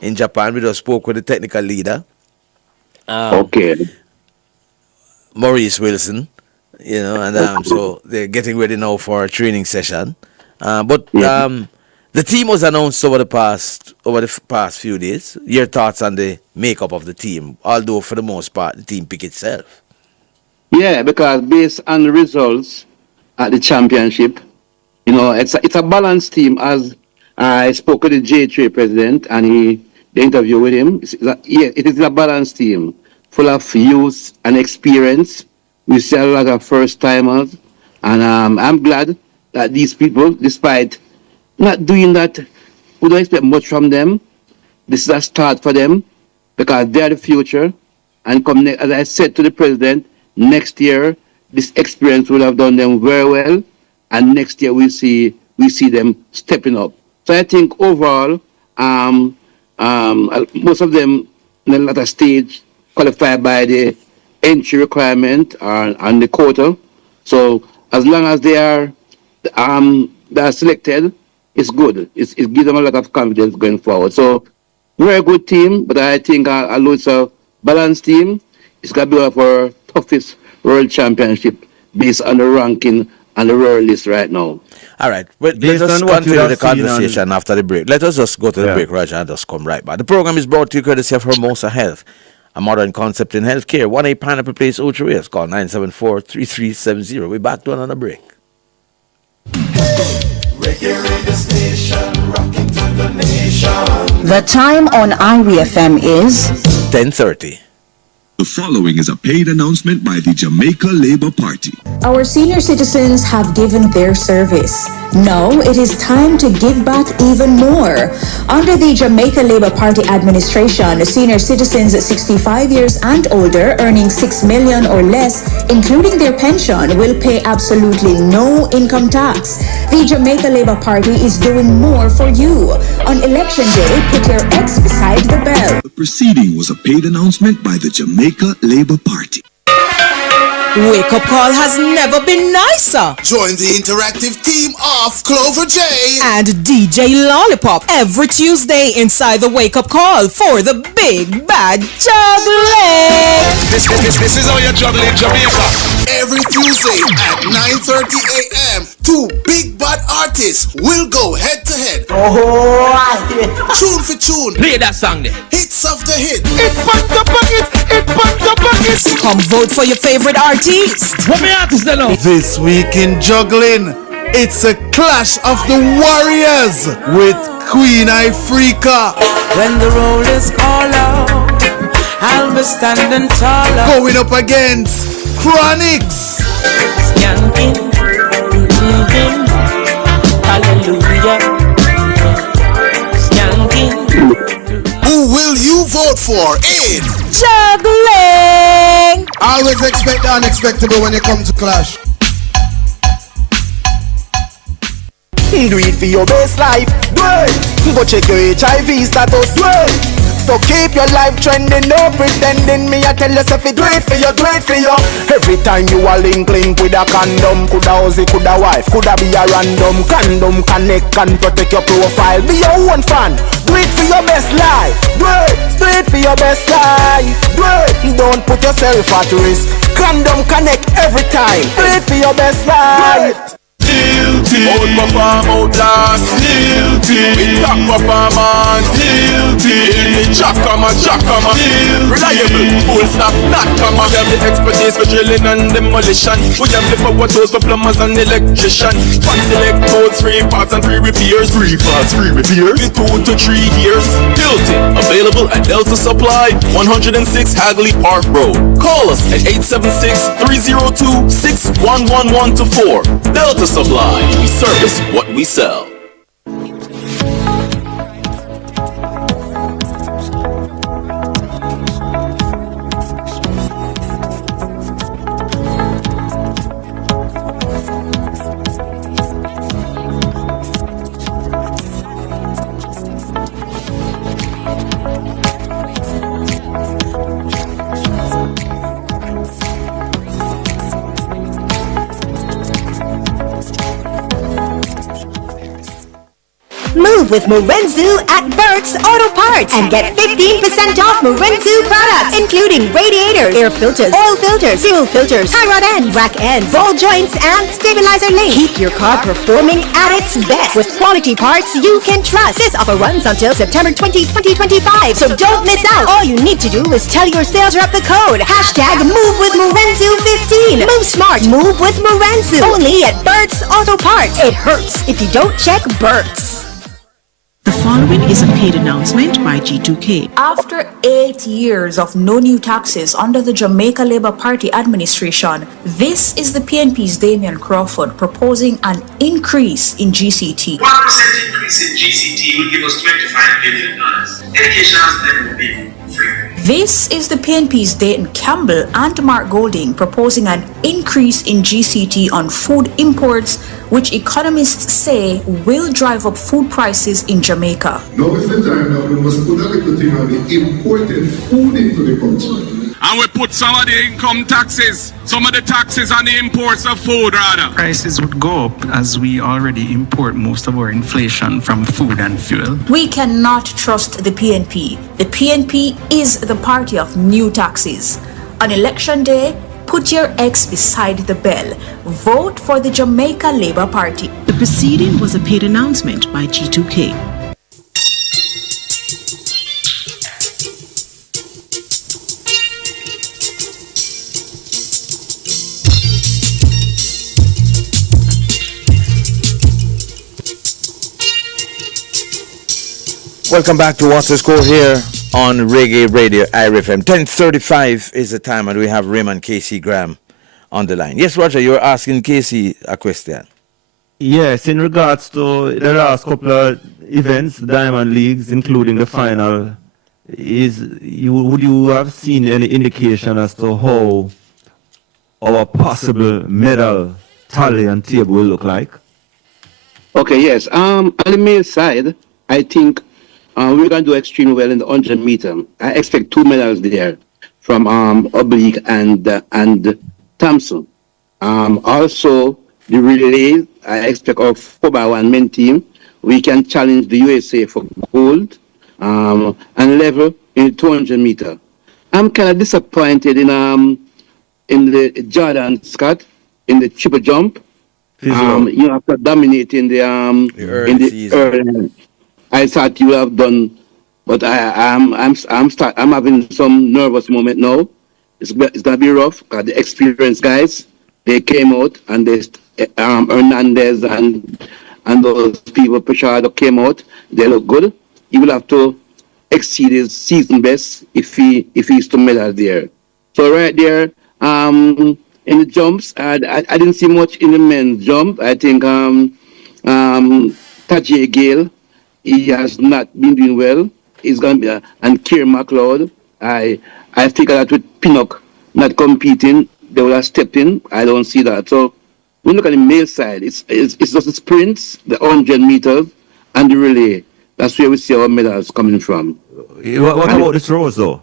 in Japan. We just spoke with the technical leader. Maurice Wilson, and so they're getting ready now for a training session. The team was announced over the past few days. Your thoughts on the makeup of the team, although for the most part the team pick itself. Yeah, because based on the results at the championship, it's a balanced team. As I spoke with the J3 president and the interview with him, it is a balanced team full of youth and experience. We see a lot of first timers, and I'm glad that these people, despite not doing that, we don't expect much from them. This is a start for them because they are the future. And as I said to the president, next year this experience will have done them very well, and next year we see them stepping up. So I think overall, most of them in a latter stage qualify by the entry requirement and the quota. So as long as they are selected, it's good. It gives them a lot of confidence going forward. So we're a good team, but I think although it's a balanced team, it's going to be one of our toughest World Championship based on the ranking and the world list right now. All right, but let us continue the conversation after the break. Let us just go to the break, Roger, and just come right back. The program is brought to you courtesy of Hermosa Health, a modern concept in healthcare. 1A Pineapple Place, Ocho Rios. Call 974-3370. We're back to another break. The time on Irie FM is 10:30. The following is a paid announcement by the Jamaica Labour Party. Our senior citizens have given their service. Now it is time to give back even more. Under the Jamaica Labour Party administration, senior citizens 65 years and older earning $6 million or less, including their pension, will pay absolutely no income tax. The Jamaica Labour Party is doing more for you. On election day, put your X beside the bell. The proceeding was a paid announcement by the Jamaica Labour Party. Wake Up Call has never been nicer. Join the interactive team of Clover J and DJ Lollipop every Tuesday inside the Wake Up Call for the big bad juggling. This is how you juggle in Jamaica. Every Tuesday at 9:30 a.m. two big bad artists will go head to head. Tune for tune. Play that song there. Hits of the hit. It pop the bucket. It pop the bucket. Come vote for your favorite artist. What me artist they know? This week in juggling, it's a clash of the warriors with Queen Ifrica. When the roll is all out, I'll be standing taller. Going up against Chronix. Skanking, moving, hallelujah. Skanking. Who will you vote for in juggling? Always expect the unexpected when it comes to clash. Do it for your best life, do it. Go check your HIV status, do it. So keep your life trending, no pretending. Me I tell yourself it, do it for you, do it for you. Every time you are link with a condom, coulda Ozzy, coulda wife, coulda be a random. Condom connect and protect your profile. Be your own fan, do it for your best life. Do it for your best life. Do it, don't put yourself at risk. Condom connect every time. Do it for your best life. Outperform, outlast, with top performance, Jackama, reliable, full stop, not comma. We have the expertise for drilling and demolition. We have the power tools for plumbers and electrician. One select codes, free parts and free repairs. Free parts, free repairs. In 2 to 3 years. Built-in, available at Delta Supply, 106 Hagley Park Road. Call us at 876-302-61114. Delta Supply, we service what we sell. Move with Morenzu at Burt's Auto Parts and get 15% off Morenzu products, including radiators, air filters, oil filters, fuel filters, tie rod ends, rack ends, ball joints, and stabilizer links. Keep your car performing at its best with quality parts you can trust. This offer runs until September 20, 2025, so don't miss out. All you need to do is tell your sales rep the code. Hashtag Move with Morenzu15. Move smart. Move with Morenzu. Only at Burt's Auto Parts. It hurts if you don't check Burt's. The following is a paid announcement by G2K. After 8 years of no new taxes under the Jamaica Labour Party administration, this is the PNP's Damian Crawford proposing an increase in GCT. 1% increase in GCT will give us $25 billion. Education has never been free. This is the PNP's Dayton Campbell and Mark Golding proposing an increase in GCT on food imports, which economists say will drive up food prices in Jamaica. Now is the time that we must put a little thing on the imported food into the country. And we put some of the income taxes, some of the taxes on the imports of food rather. Prices would go up as we already import most of our inflation from food and fuel. We cannot trust the PNP. The PNP is the party of new taxes. On election day, put your X beside the bell. Vote for the Jamaica Labour Party. The proceeding was a paid announcement by G2K. Welcome back to What's the Score here on Reggae Radio IRFM. 10:35 is the time, and we have Raymond Casey Graham on the line. Yes, Roger, you were asking Casey a question. Yes, in regards to the last couple of events, Diamond Leagues, including the final, would you have seen any indication as to how our possible medal tally and table will look like? Okay, yes. On the male side, I think we're going to do extremely well in the 100 meter. I expect 2 medals there from Oblique and Thompson. Also, the relay, I expect our 4x1 men team, we can challenge the USA for gold and level in the 200 meter. I'm kind of disappointed in the Jordan Scott in the triple jump. After dominating the early, I thought you have done, but I'm having some nervous moment now. It's gonna be rough because the experienced guys, they came out and they Hernandez and those people, Pichardo came out. They look good. He will have to exceed his season best if he's to medal there. So right there, in the jumps, I didn't see much in the men's jump. I think Tajay Gale, he has not been doing well. He's going to be, and Kier McLeod, I think that with Pinnock not competing, they would have stepped in. I don't see that. So when you look at the male side, it's just the sprints, the 100 meters, and the relay. That's where we see our medals coming from. What about the throws, though?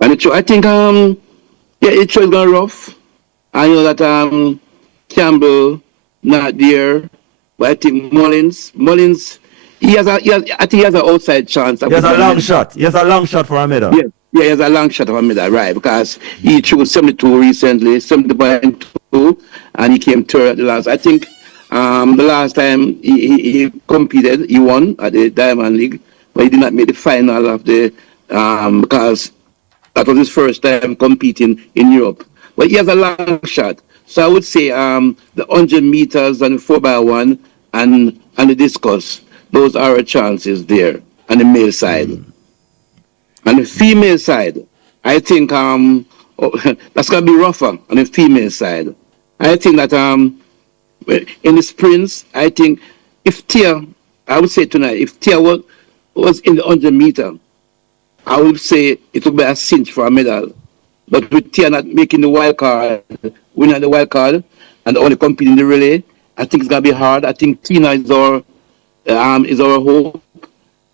And the throw, I think, the throw is going rough. I know that Campbell not there, but I think Mullins, I think he has an outside chance. He has a long shot. He has a long shot for a medal. Yeah, he has a long shot for a medal, right? Because he threw 72 recently, 70.2, and he came third at the last. I think the last time he competed, he won at the Diamond League, but he did not make the final of the because that was his first time competing in Europe. But he has a long shot. So I would say the 100 meters and the 4x1 and the discus, those are our chances there on the male side. On the female side, I think that's going to be rougher on the female side. I think that in the sprints, I think if Tia, I would say tonight, if Tia was in the 100 meter, I would say it would be a cinch for a medal. But with Tia not making the wild card, winning the wild card, and only competing in the relay, I think it's gonna be hard. I think Tina is our hope.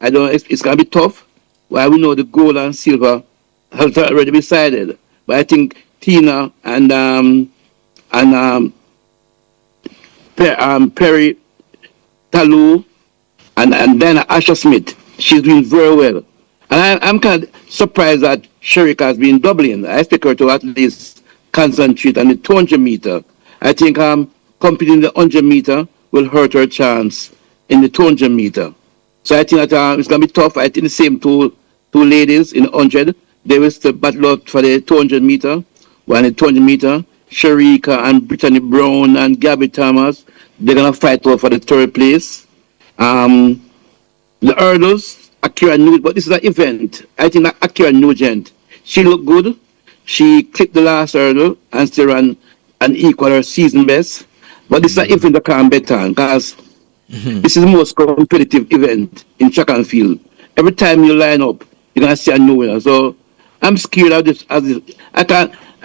It's gonna be tough. Well, we know the gold and silver has already been decided. But I think Tina and Perry Talou and then Asha Smith, she's doing very well. And I'm kind of surprised that Sherika has been doubling. I expect her to at least concentrate on the 200 meter. I think competing in the 100 meter will hurt her chance in the 200 meter. So I think that it's going to be tough. I think the same two ladies in the 100, they will still battle out for the 200 meter. While in the 200 meter, Sherika and Brittany Brown and Gabby Thomas, they're going to fight over for the third place. The hurdles, Akira Nugent, but this is an event. I think that Akira Nugent, she looked good. She clipped the last hurdle and still ran and equal her season best. But this is an event that can't bet on because this is the most competitive event in track and field. Every time you line up, you're gonna see a new winner. So I'm scared of this. I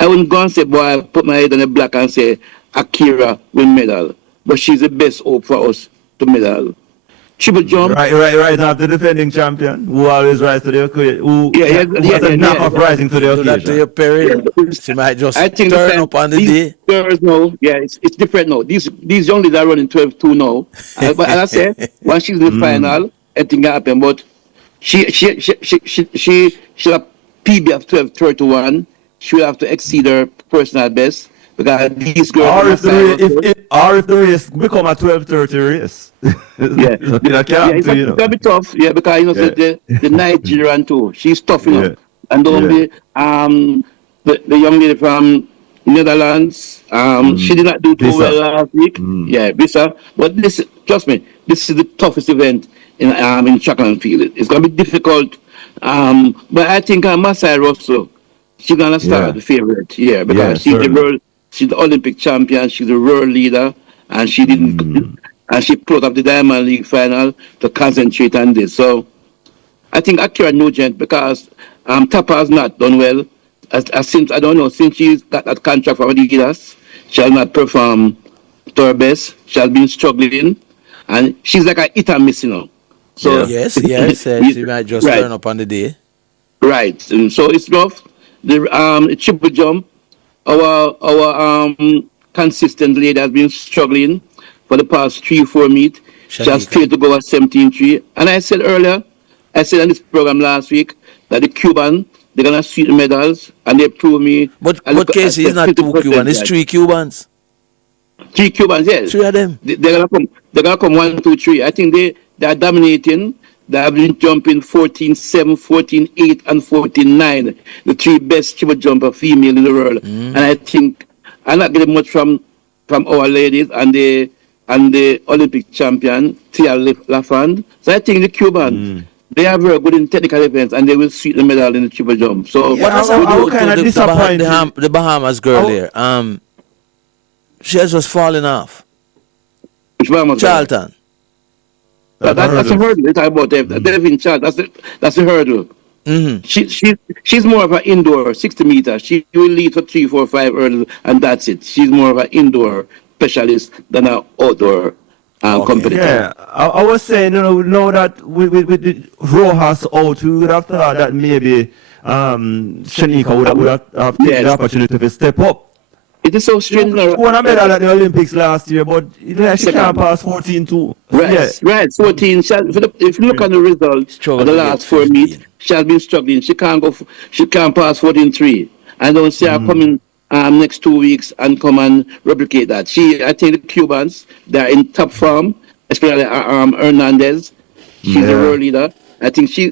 wouldn't go and say, boy, I put my head on the block and say Akira will medal. But she's the best hope for us to medal. Triple jump. Right now, the defending champion who always rises to the occasion. Who has a knack of rising to the occasion. Do that to your Perry. She might just turn up on the day. Girls now, it's different now. These young ladies are running 12-2 now. But as I said, once she's in the final, anything can happen. But she have PB of 12-31. She will have to exceed her personal best. Because these girls or if the race become a 12:30 race. It's going to be tough. Yeah, because the Nigerian too, she's tough enough. And the young lady from Netherlands, she did not do too well last week. Yeah, Bisa. But trust me, this is the toughest event in track and field. It's going to be difficult But I think Masai Russell, she's gonna start the favorite, because she's the Olympic champion, she's the world leader, and she didn't, and she put up the Diamond League final to concentrate on this. So I think Akira Nugent, because Tapa's not done well, since since she's got that contract from Adidas, she has not performed to her best. She has been struggling, and she's like a hit and miss, So yes, she might just turn up on the day. Right, so it's rough. The triple jump, our consistent lady has been struggling for the past 3-4 meets. She has failed to go at 17-3. And I said earlier, on this program last week, that the Cuban, they're gonna sweep the medals, and they prove me. But Casey, it's not 2 Cubans, it's 3 Cubans. 3 Cubans, yes. 3 of them. They're gonna come 1, 2, 3. I think they are dominating. They have been jumping 14-7, 14-8, and 14-9. The 3 best triple jumper female in the world. And I think I'm not getting much from our ladies and the Olympic champion Tia Lafand. So I think the Cubans. They are very good in technical events, and they will sweep the medal in the triple jump. So what does the Bahamas girl there? She has just fallen off. Which Bahamas? Charlton. That's a hurdle. It's about Devin Charlton. That's a hurdle. She's more of an indoor 60 meters. She will lead for 3, 4, 5 hurdles, and that's it. She's more of an indoor specialist than an outdoor competitor. Yeah, I was saying, know that with the Rojas out, we would have thought that maybe Shanika would have taken the opportunity to step up. It is so strange. She won a medal at the Olympics last year, but she can't pass 14-2. Right, 14. If you look at the results of the last 4 meets, she has been struggling. She can't pass 14-3. I don't see her coming next 2 weeks and come and replicate that. I think the Cubans, they're in top form, especially Hernandez. She's a world leader. I think she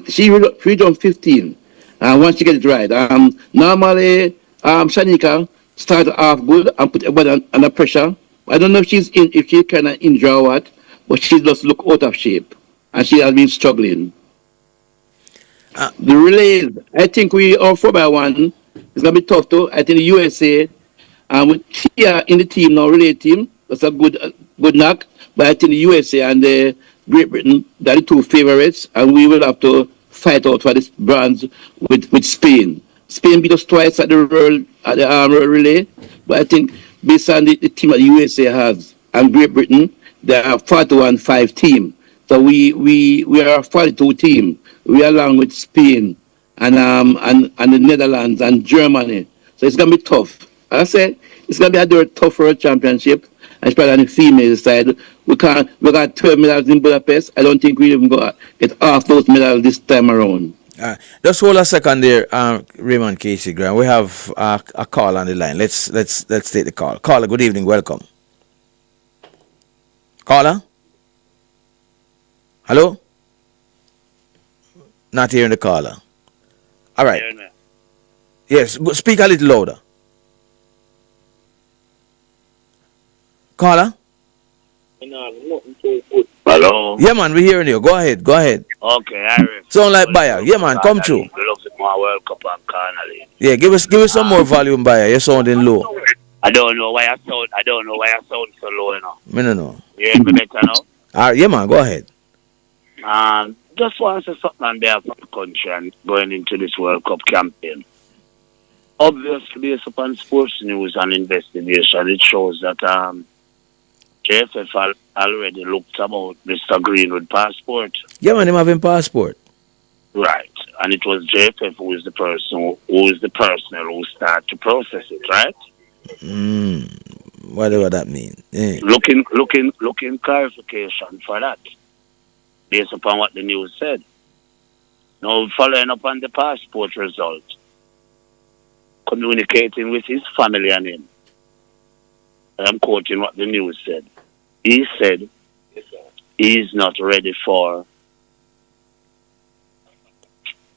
done 15. Once she gets it right. Normally, Shanika started off good and put everybody under pressure. I don't know if she kind of injure or what, but she just look out of shape, and she has been struggling. The relays, I think we are 4x1. It's gonna be tough too. I think the USA, with Tia in the team now, relay team, that's a good knock. But I think the USA and the Great Britain, they're the 2 favorites, and we will have to fight out for this bronze with Spain. Spain beat us twice at the world relay, but I think based on the team that the USA has and Great Britain, they are 41-5 team. So we are a 42 team. We are along with Spain and the Netherlands and Germany. So it's gonna be tough. I said it's gonna be a tough world championship, especially on the female side. We got 12 medals in Budapest. I don't think we even go get half those medals this time around. Just hold a second there, Raymond Casey Graham. We have a call on the line. Let's take the call. Caller, good evening. Welcome. Caller? Hello? Not hearing the caller. All right. Yes, speak a little louder. Caller? Hello? Yeah, man, we're hearing you. Go ahead. Okay, Irish. Sound like Bayer. Yeah, man, come through. Love it more World Cup and Carnally. Yeah, give us some more volume, Bayer. You're sounding low. I don't know why I sound so low, Me no know. You hear me better now? Yeah, man, go ahead. Just want to say something on behalf of the country and going into this World Cup campaign. Obviously, based upon sports news and investigation, it shows that JFF already looked about Mr. Greenwood passport. Yeah, man, him having passport. Right, and it was JFF who is the personnel who started to process it, right? Whatever that means. Yeah. Looking clarification for that, based upon what the news said. Now, following up on the passport result, communicating with his family and him. I'm quoting what the news said. He said he's not ready for...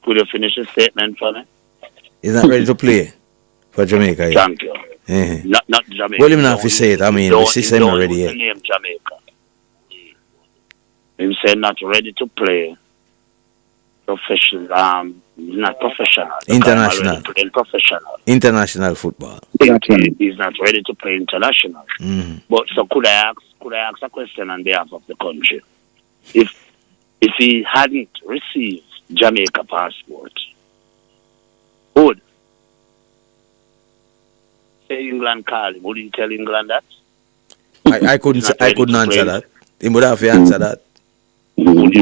Could you finish the statement for me? He's not ready to play for Jamaica. Yeah. Thank you. Yeah. Not Jamaica. Well, him not to say it. I mean, the system already yet. Name Jamaica. Him said not ready to play professional. Not professional. International. He's playing professional. International football. He's not ready to play international. Mhm. But so could I ask a question on behalf of the country? If he hadn't received Jamaica passport, would say England call him? Would you tell England that? I couldn't answer that. He would have to answer that. Would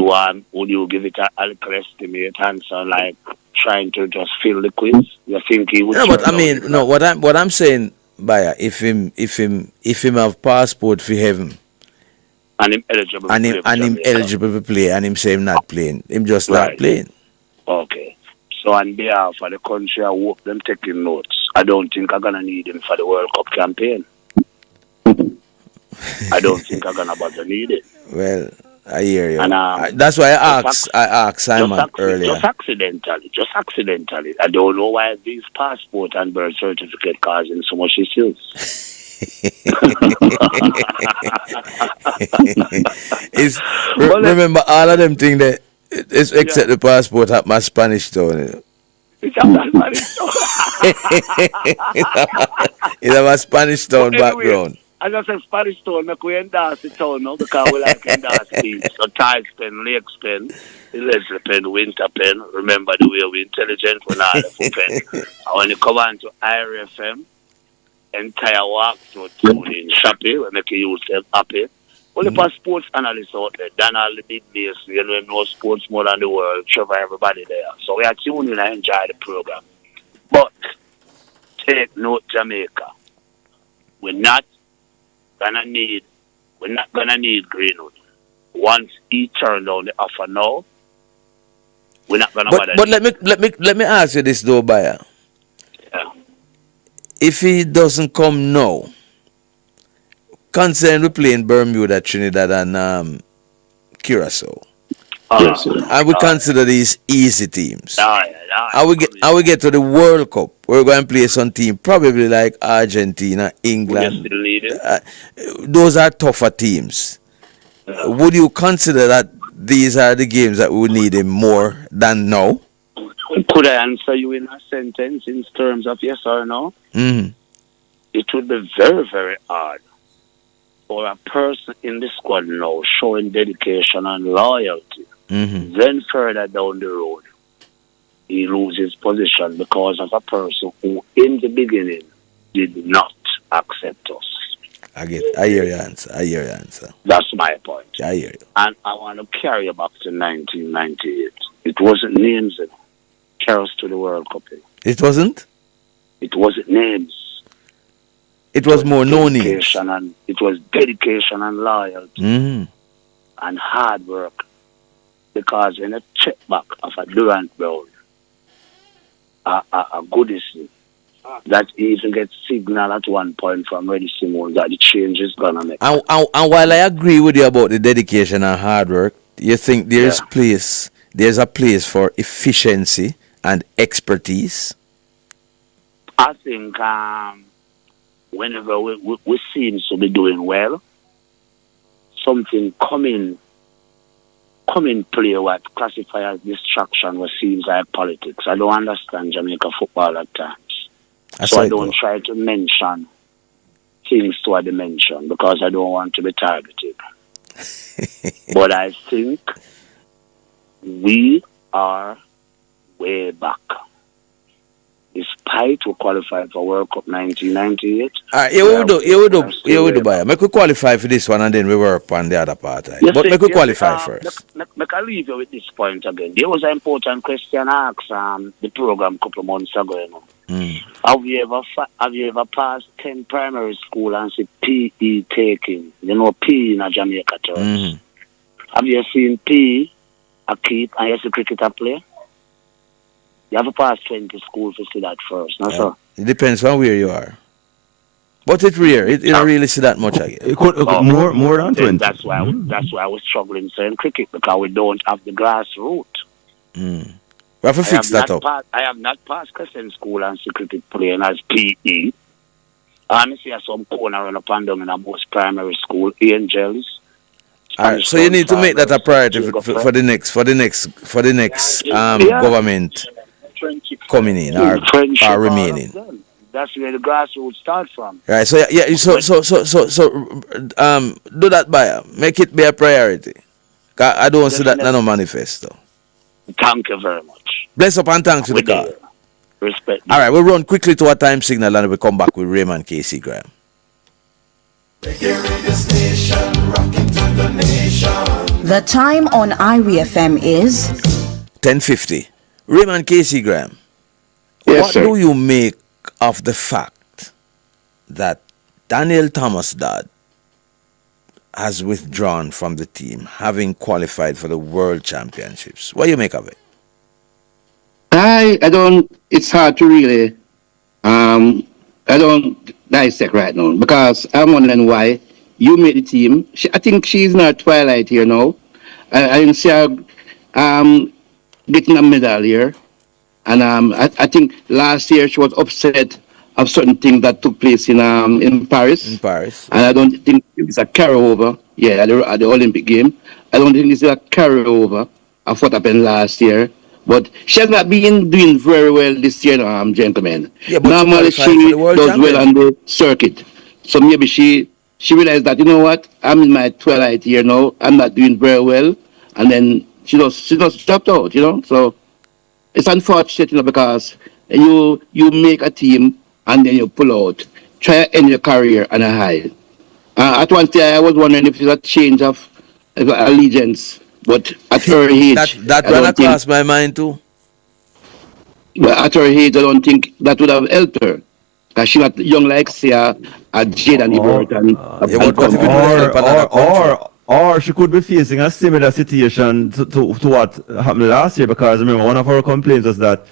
you give it a little estimate answer, like trying to just fill the quiz? You think he would? No, but I mean, no. What I'm saying, Bayer, if him have passport for heaven, and him eligible, him eligible to play, and him say him not playing, him just not playing. Okay. So on behalf of the country, I hope them taking notes. I don't think I'm gonna need him for the World Cup campaign. I don't think I'm gonna bother need it. Well, I hear you. And, that's why I asked Simon earlier. Just accidentally. I don't know why these passport and birth certificate causing so much issues. Remember all of them things that it's except the passport have my Spanish tone. It's have my Spanish tone. It have a Spanish tone background. As I said, Spanish town, make we endorse the town now because we like endorse teams. So Tides Pen, Lakes Pen, Leslie Pen, Winter Pen. Remember the way we intelligent when I have a pen. And when you come on to IRFM, entire walk to tune in Shappy, we make you yourself happy. Only for sports analysts out there, done all the big days, you know sports more than the world, Trevor, everybody there. So we are tuning in and enjoy the program. But take note, Jamaica. We're not gonna need Greenwood. Once he turned down the offer now, we're not gonna bother. But let me ask you this though, Bayer. Yeah. If he doesn't come now, considering we playing Bermuda, Trinidad, and Curacao, and we consider these easy teams. And we get to the World Cup, we're going to play some team probably like Argentina, England. Those are tougher teams. Would you consider that these are the games that we would need him more than now? Could I answer you in a sentence in terms of yes or no? Mm-hmm. It would be very, very hard for a person in the squad now showing dedication and loyalty. Mm-hmm. Then further down the road, he loses position because of a person who in the beginning did not accept us. I hear your answer. That's my point. I hear you. And I want to carry you back to 1998. It wasn't names that carried us to the World Cup. It wasn't? It wasn't names. It was more no names. It was dedication and loyalty Mm-hmm. and hard work. Because when you check back of a Durant Brown, a Goodison, that even gets signal at one point from Reddy Simone that the change is going to make. And while I agree with you about the dedication and hard work, you think there's a place for efficiency and expertise? I think whenever we seem to be doing well, something come in play what classify as distraction what seems like politics. I don't understand Jamaica football at times. So I don't try to mention things to a dimension because I don't want to be targeted. But I think we are way back. Despite we qualified for World Cup 1998. You would do, Bayer. Make we qualify for this one and then we work on the other part. Right? But make we qualify first. Make I leave you with this point again. There was an important question I asked the program a couple of months ago. You know. Have you ever passed 10 primary school and see PE taking? You know, PE in a Jamaica terms. Have you seen PE a keep and you see cricket a play? You have to pass 20 schools to see that first. No, sir. It depends on where you are. But it's rare. You don't really see that much again. It could, more than 20. That's why I was struggling saying cricket, because we don't have the grassroots. We have to fix that up. I have not passed Crescent School and see cricket playing as PE. I see some corner run up and down in a most primary school, Angels, All right, so you need to make that a priority for the next government coming in or remaining. That's where the grassroots start from. Right. So do that by make it be a priority. I don't see that no manifesto. Thank you very much. Bless up and thanks to the call. Respect. All right, we'll run quickly to our time signal and we'll come back with Raymond Casey Graham. The time on IRI FM is 10:50. Raymond Casey Graham. Yes, what sir. do you make of the fact that Daniel Thomas Dodd has withdrawn from the team, having qualified for the World Championships? What do you make of it? I don't. It's hard to really. I don't dissect right now because I'm wondering why you made the team. I think she's in her twilight here now. I didn't see her getting a medal here, and I think last year she was upset of certain things that took place in Paris. In Paris, and I don't think it's a carryover. Yeah, at the Olympic game, I don't think it's a carryover of what happened last year. But she has not been doing very well this year, gentlemen. Yeah, but normally she does well on the circuit. So maybe she realized that, you know what, I'm in my twilight here now, I'm not doing very well. And then she just dropped out, you know. So it's unfortunate, you know, because you make a team and then you pull out. Try to end your career on a high. At one time I was wondering if it's a change of allegiance. But at her age, that ran across my mind too. But at her age, I don't think that would have helped her. Because she's not young like, say, a Jade and Ebert. Or she could be facing a similar situation to what happened last year. Because remember, one of her complaints was that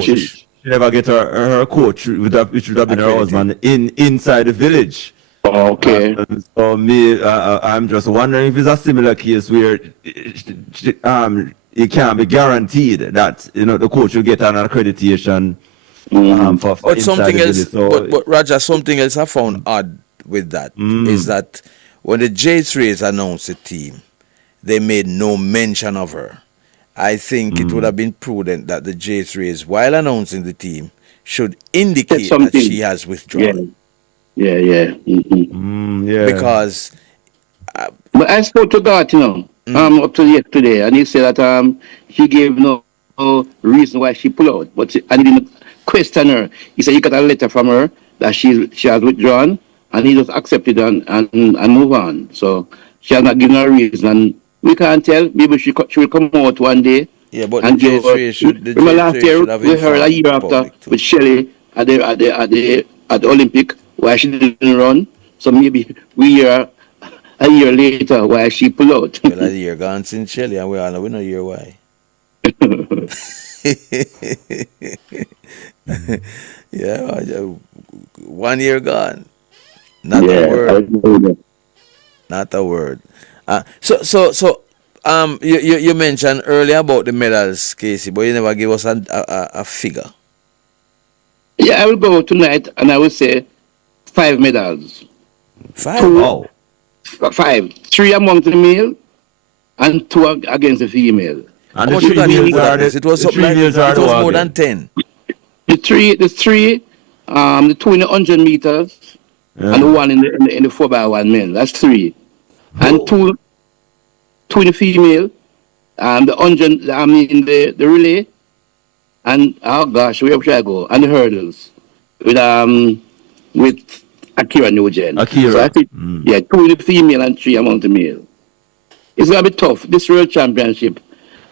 she never get her coach, which would have been her husband, inside the village. Okay. So I'm just wondering if it's a similar case where it can't be guaranteed that the coach will get an accreditation for but something else. So, but Roger, something else I found odd with that is that when the J3s announced the team, they made no mention of her. I think it would have been prudent that the J3s, while announcing the team, should indicate that she has withdrawn. Yeah. Yeah. Because but I spoke to God, up to yesterday, and he said that he gave no reason why she pulled out. But I didn't question her. He said he got a letter from her that she has withdrawn, and he just accepted and move on. So she has not given her a reason, and we can't tell. Maybe she will come out one day. Yeah, but the J3 should. Remember last year we heard a year after with Shelley at the Olympic. Why she didn't run, so maybe we hear a year later why she pulled out. Well, a year gone since Shelley, and we don't hear why. Yeah, 1 year gone. Not a word. Not a word. So you mentioned earlier about the medals, Casey, but you never gave us a figure. Yeah, I will go tonight, and I will say 5 medals. 5? 5. 3 among the male and 2 against the female. And the 3 males it was more than 10. The 3, the 2 in the 100 meters and the 1 in the 4x1 men. That's 3. And 2 in the female, the 100, the relay, and oh gosh, where should I go? And the hurdles with Akira Nugent. So I think, 2 in the female and 3 among the male. It's going to be tough. This World Championship,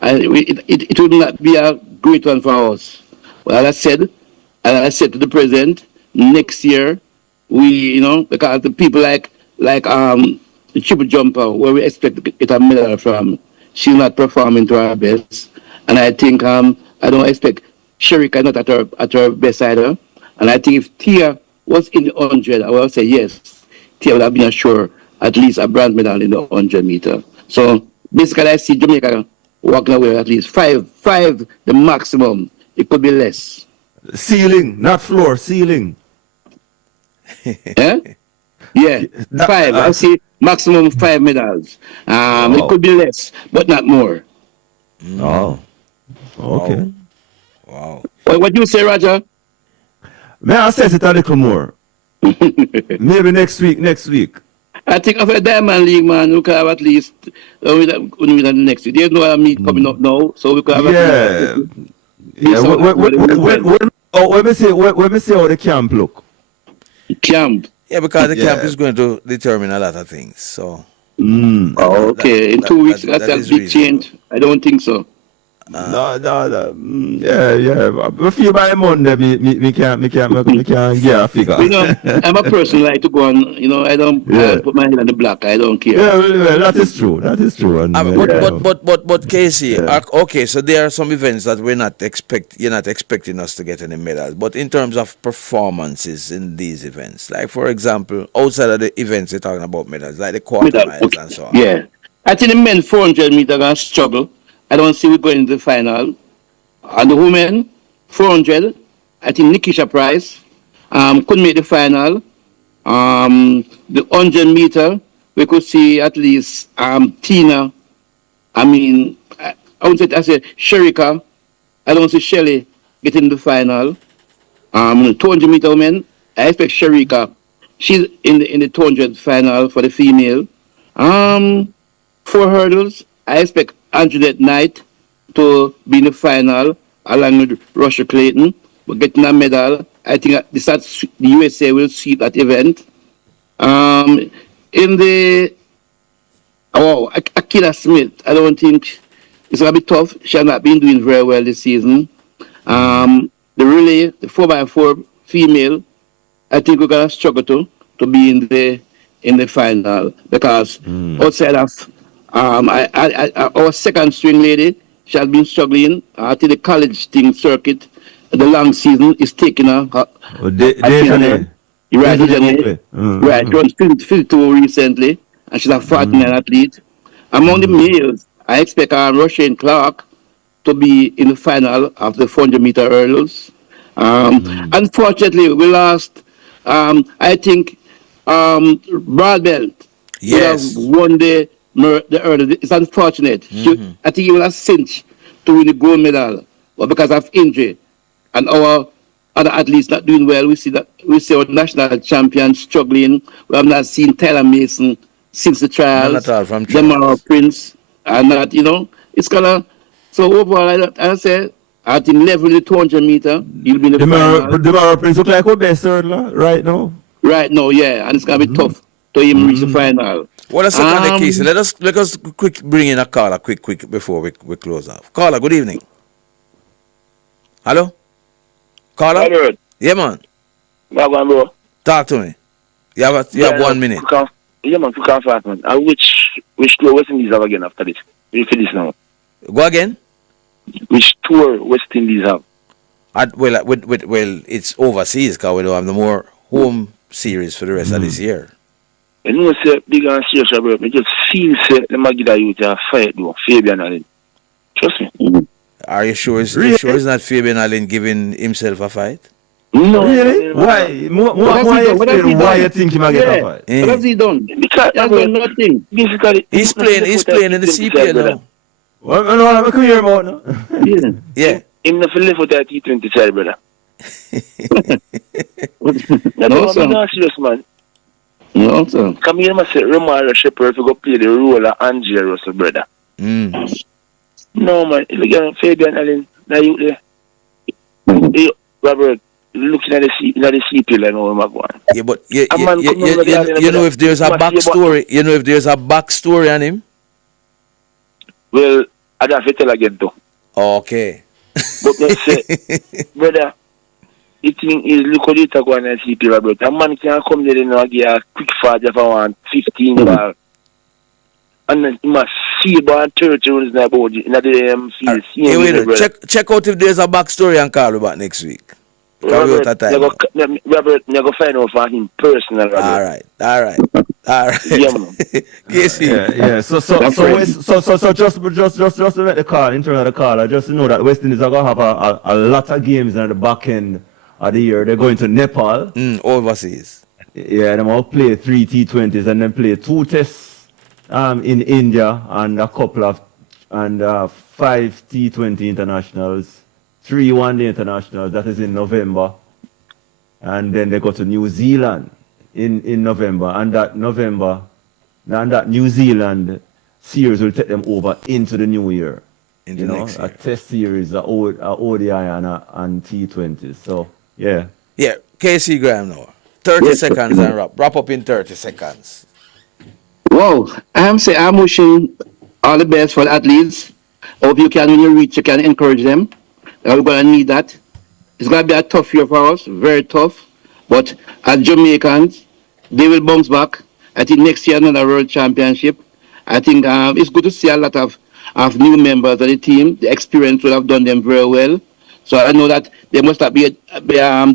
it would not be a great one for us. Well, as I said to the president, next year, because the people like the triple jumper, where we expect to get a medal from, she's not performing to her best. And I think, I don't expect Sherika not at her best either. And I think if Tia was in the 100, I would say yes, Tia would have been assured at least a bronze medal in the 100 meter. So basically, I see Jamaica walking away with at least 5, the maximum. It could be less. Ceiling, not floor, ceiling. Yeah? Yeah, 5. I see maximum 5 medals. It could be less, but not more. Oh, okay. Wow. What do you say, Roger? May I say it a little more? Maybe next week. I think of a Diamond League, man, we could have at least with the next week. There's no meet coming up now, so we could have Yeah. When we say how the camp look. Camp. Yeah, because the camp is going to determine a lot of things. So. Oh, okay. In 2 weeks, that's a big change. I don't think so. No. Yeah. I feel by Monday, me can't get a figure. You know, I'm a person who like to go on, you know, I don't put my head on the block. I don't care. Yeah, well, that is true. And, but Casey, okay, so there are some events that you're not expecting us to get any medals. But in terms of performances in these events, like for example, outside of the events you're talking about medals, like the quarter miles and so on. Yeah. I think the men 400 meter are going to struggle. I don't see we going into the final. And the women, 400, I think Nikisha Price couldn't make the final. The 100 meter, we could see at least Tina. I mean, I would say Sherika. I don't see Shelley getting the final. 200 meter women, I expect Sherika. She's in the 200 final for the female. 4 hurdles, I expect Antoinette Knight to be in the final along with Russia Clayton. But getting a medal, I think the USA will see that event. In the Akila Smith, I don't think it's going to be tough. She has not been doing very well this season. The relay, the 4x4 female, I think we're going to struggle to be in the final because outside of our second string lady, she has been struggling to the college team circuit. The long season is taking her. Right, she was 52 recently, and she's a 49 athlete. Among the males, I expect Rushane Clark to be in the final of the 400 meter hurdles. Unfortunately, we lost, I think, Broadbelt. Yes. Won the hurdle. It's unfortunate. I think he will have cinched to win the gold medal, but because of injury and our other athletes not doing well, we see our national champions struggling. We have not seen Tyler Mason since the trials. Not at all from Demar Prince, and that, you know, it's gonna. So overall, I say at the level of the 200 meter, he'll be in the final. Demar Prince look like our best hurdler right now. Right now, yeah, and it's gonna be tough to even reach the final. Well, let's look at the case. Let us quick bring in a caller, quick before we close off. Caller, good evening. Hello, caller. Yeah, man. Bro. Talk to me. You have 1 minute. Yeah, man. Fast, man. Which tour West Indies have again after this? We finish now. Go again. Which tour West Indies have? Well, it's overseas because we don't have no more home series for the rest of this year. You know, say big and serious, bro. I just feel say the Magida youth are fight though, Fabian Allen. Trust me. Are you sure? It's not Fabian Allen giving himself a fight? No. Really? Why? Why you think he might get a fight? What has he done? Because he has done nothing. Basically, he's playing in the CPL now. What? No, come here about now. Yeah. Him not live with that T20 side, brother. No, sir. I'm serious, man. No, sir. Come here, I say, Romaro Shepherd to go play the role of Angela Russell, brother. No, man. Look at Fabian Allen. Now you there. Hey, Robert, looking at the CPL and all my going. Yeah, but you know if there's a backstory. You know if there's a backstory on him. Well, I don't have to tell again though. Okay. But let's say, brother, the thing is, look at it going and CPL, Robert. A man can come there and get a quick fast if I want 15 ball. And then you must see about 30 runs in the body in the field. Check out if there's a backstory and call about next week. Robert, I'm going to find out for him personally. All right. Yeah, man. Casey. Yeah. So just to make the call, in terms of the call, I just know that West Indies are going to have a lot of games at the back end of the year. They're going to Nepal. Overseas. Yeah, them all play 3 T20s and then play 2 tests in India and a couple of 5 T20 internationals, 3 one-day internationals. That is in November, and then they go to New Zealand in November, and that New Zealand series will take them over into the new year. Into next year. A test series, a ODI and T20s. So yeah. Yeah, KC Graham now. 30 seconds and wrap up in 30 seconds. Wow, I'm wishing all the best for the athletes. Hope you can, when you reach, you can encourage them. We're going to need that. It's going to be a tough year for us, very tough. But as Jamaicans, they will bounce back. I think next year another World Championship. I think it's good to see a lot of new members of the team. The experience will have done them very well. So I know that they must have been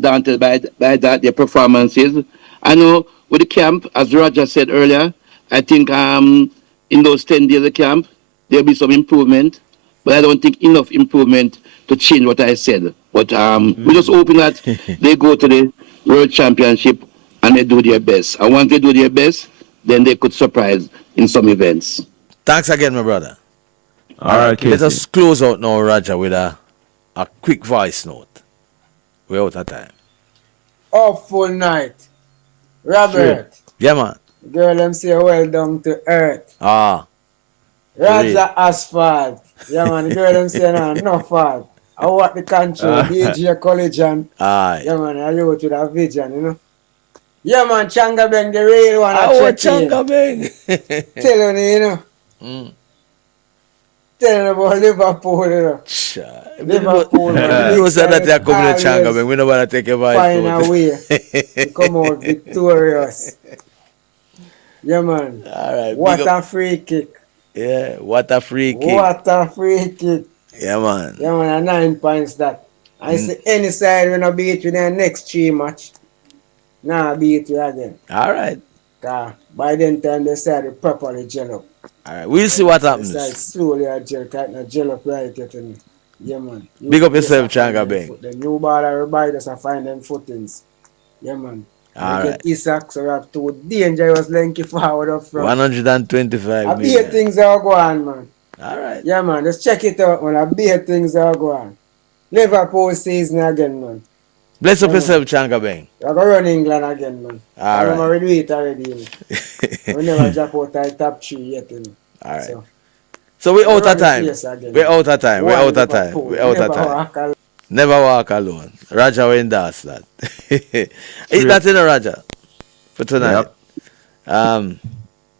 daunted by that, their performances. I know with the camp, as Roger said earlier, I think in those 10 days of camp, there'll be some improvement. But I don't think enough improvement to change what I said. But we're just hoping that they go to the World Championship and they do their best. And once they do their best, then they could surprise in some events. Thanks again, my brother. All right, let us close out now, Roger, with a quick voice note. We're out of time. Awful night. Robert. Yeah, man. Girl, them say well down to earth. Roger Asphalt. Yeah, man. The girl, them say no fault. I want the country. DJ College and yeah, man. I go to that vision, you know. Yeah, man. Changa Beng, the real one. I want Changa Beng. Tell you, you know. Tell them about Liverpool, you know. Liverpool. You said that they are coming to Changa Beng. We don't want to take a voice. Find a way to come out victorious. Yeah, man. All right. What a free kick. Yeah, what a free kick. What a free kick. Yeah, man. Yeah, man, 9 points that. I see any side when I beat you in the next 3 match. Now I beat you again. All right. By then time they said it properly gel up. All right, we'll see what happens. It's like slowly I gel up right here to me. Yeah, man. Big up yourself, Changa Beng. The new ball, everybody just find them footings. Yeah, man. All right. Isak, so we have two dangerous lanky forward up front. 125 I million. beat things are going, man. All right. Yeah, man. Just check it out, man. I beat things are going. Liverpool season again, man. Bless up yourself, Changa Beng. I go run England again, man. All right. I'm already do it already. We never drop out the top 3 yet, you know. All right. So we're out of time. We're out of time. We're out of time. We're out of time. Never walk alone. Raja will endorse that. Is that in a Raja for tonight? Yep.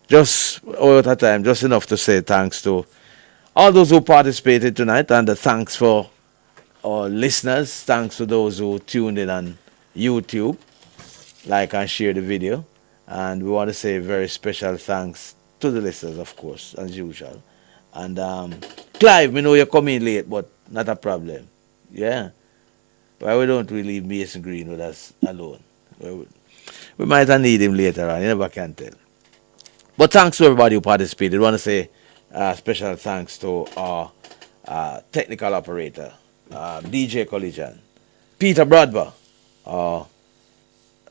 Just out of time. Just enough to say thanks to all those who participated tonight, and thanks for our listeners. Thanks to those who tuned in on YouTube, like and share the video. And we want to say very special thanks to the listeners, of course, as usual. And Clive, we know you're coming late, but not a problem. Yeah. Why we don't we leave Mason Green with us alone? We might need him later on. You never can tell. But thanks to everybody who participated. I want to say special thanks to our technical operator, DJ Collision, Peter Bradber, our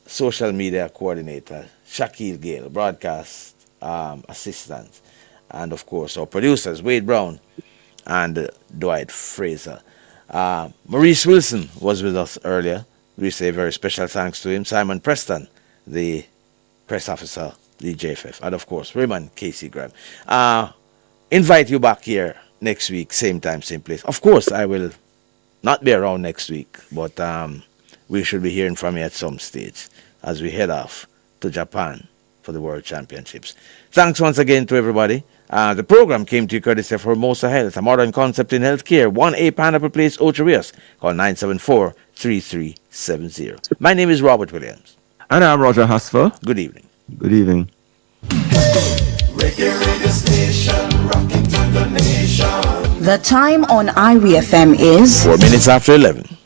social media coordinator, Shaquille Gale, broadcast assistant, and of course our producers, Wade Brown and Dwight Fraser. Maurice Wilson was with us earlier. We say very special thanks to him. Simon Preston, the press officer, the JFF, and of course Raymond KC Graham. Invite you back here next week, same time, same place. Of course, I will not be around next week, but we should be hearing from you at some stage as we head off to Japan for the World Championships. Thanks once again to everybody. The program came to you courtesy of Hermosa Health, a modern concept in healthcare. 1A Pineapple Place, Ocho Rios. Call 974-3370. My name is Robert Williams. And I'm Roger Hasfer. Good evening. Good evening. Reggae radio station, rocking to the nation. The time on IRIE FM is 4 minutes after 11.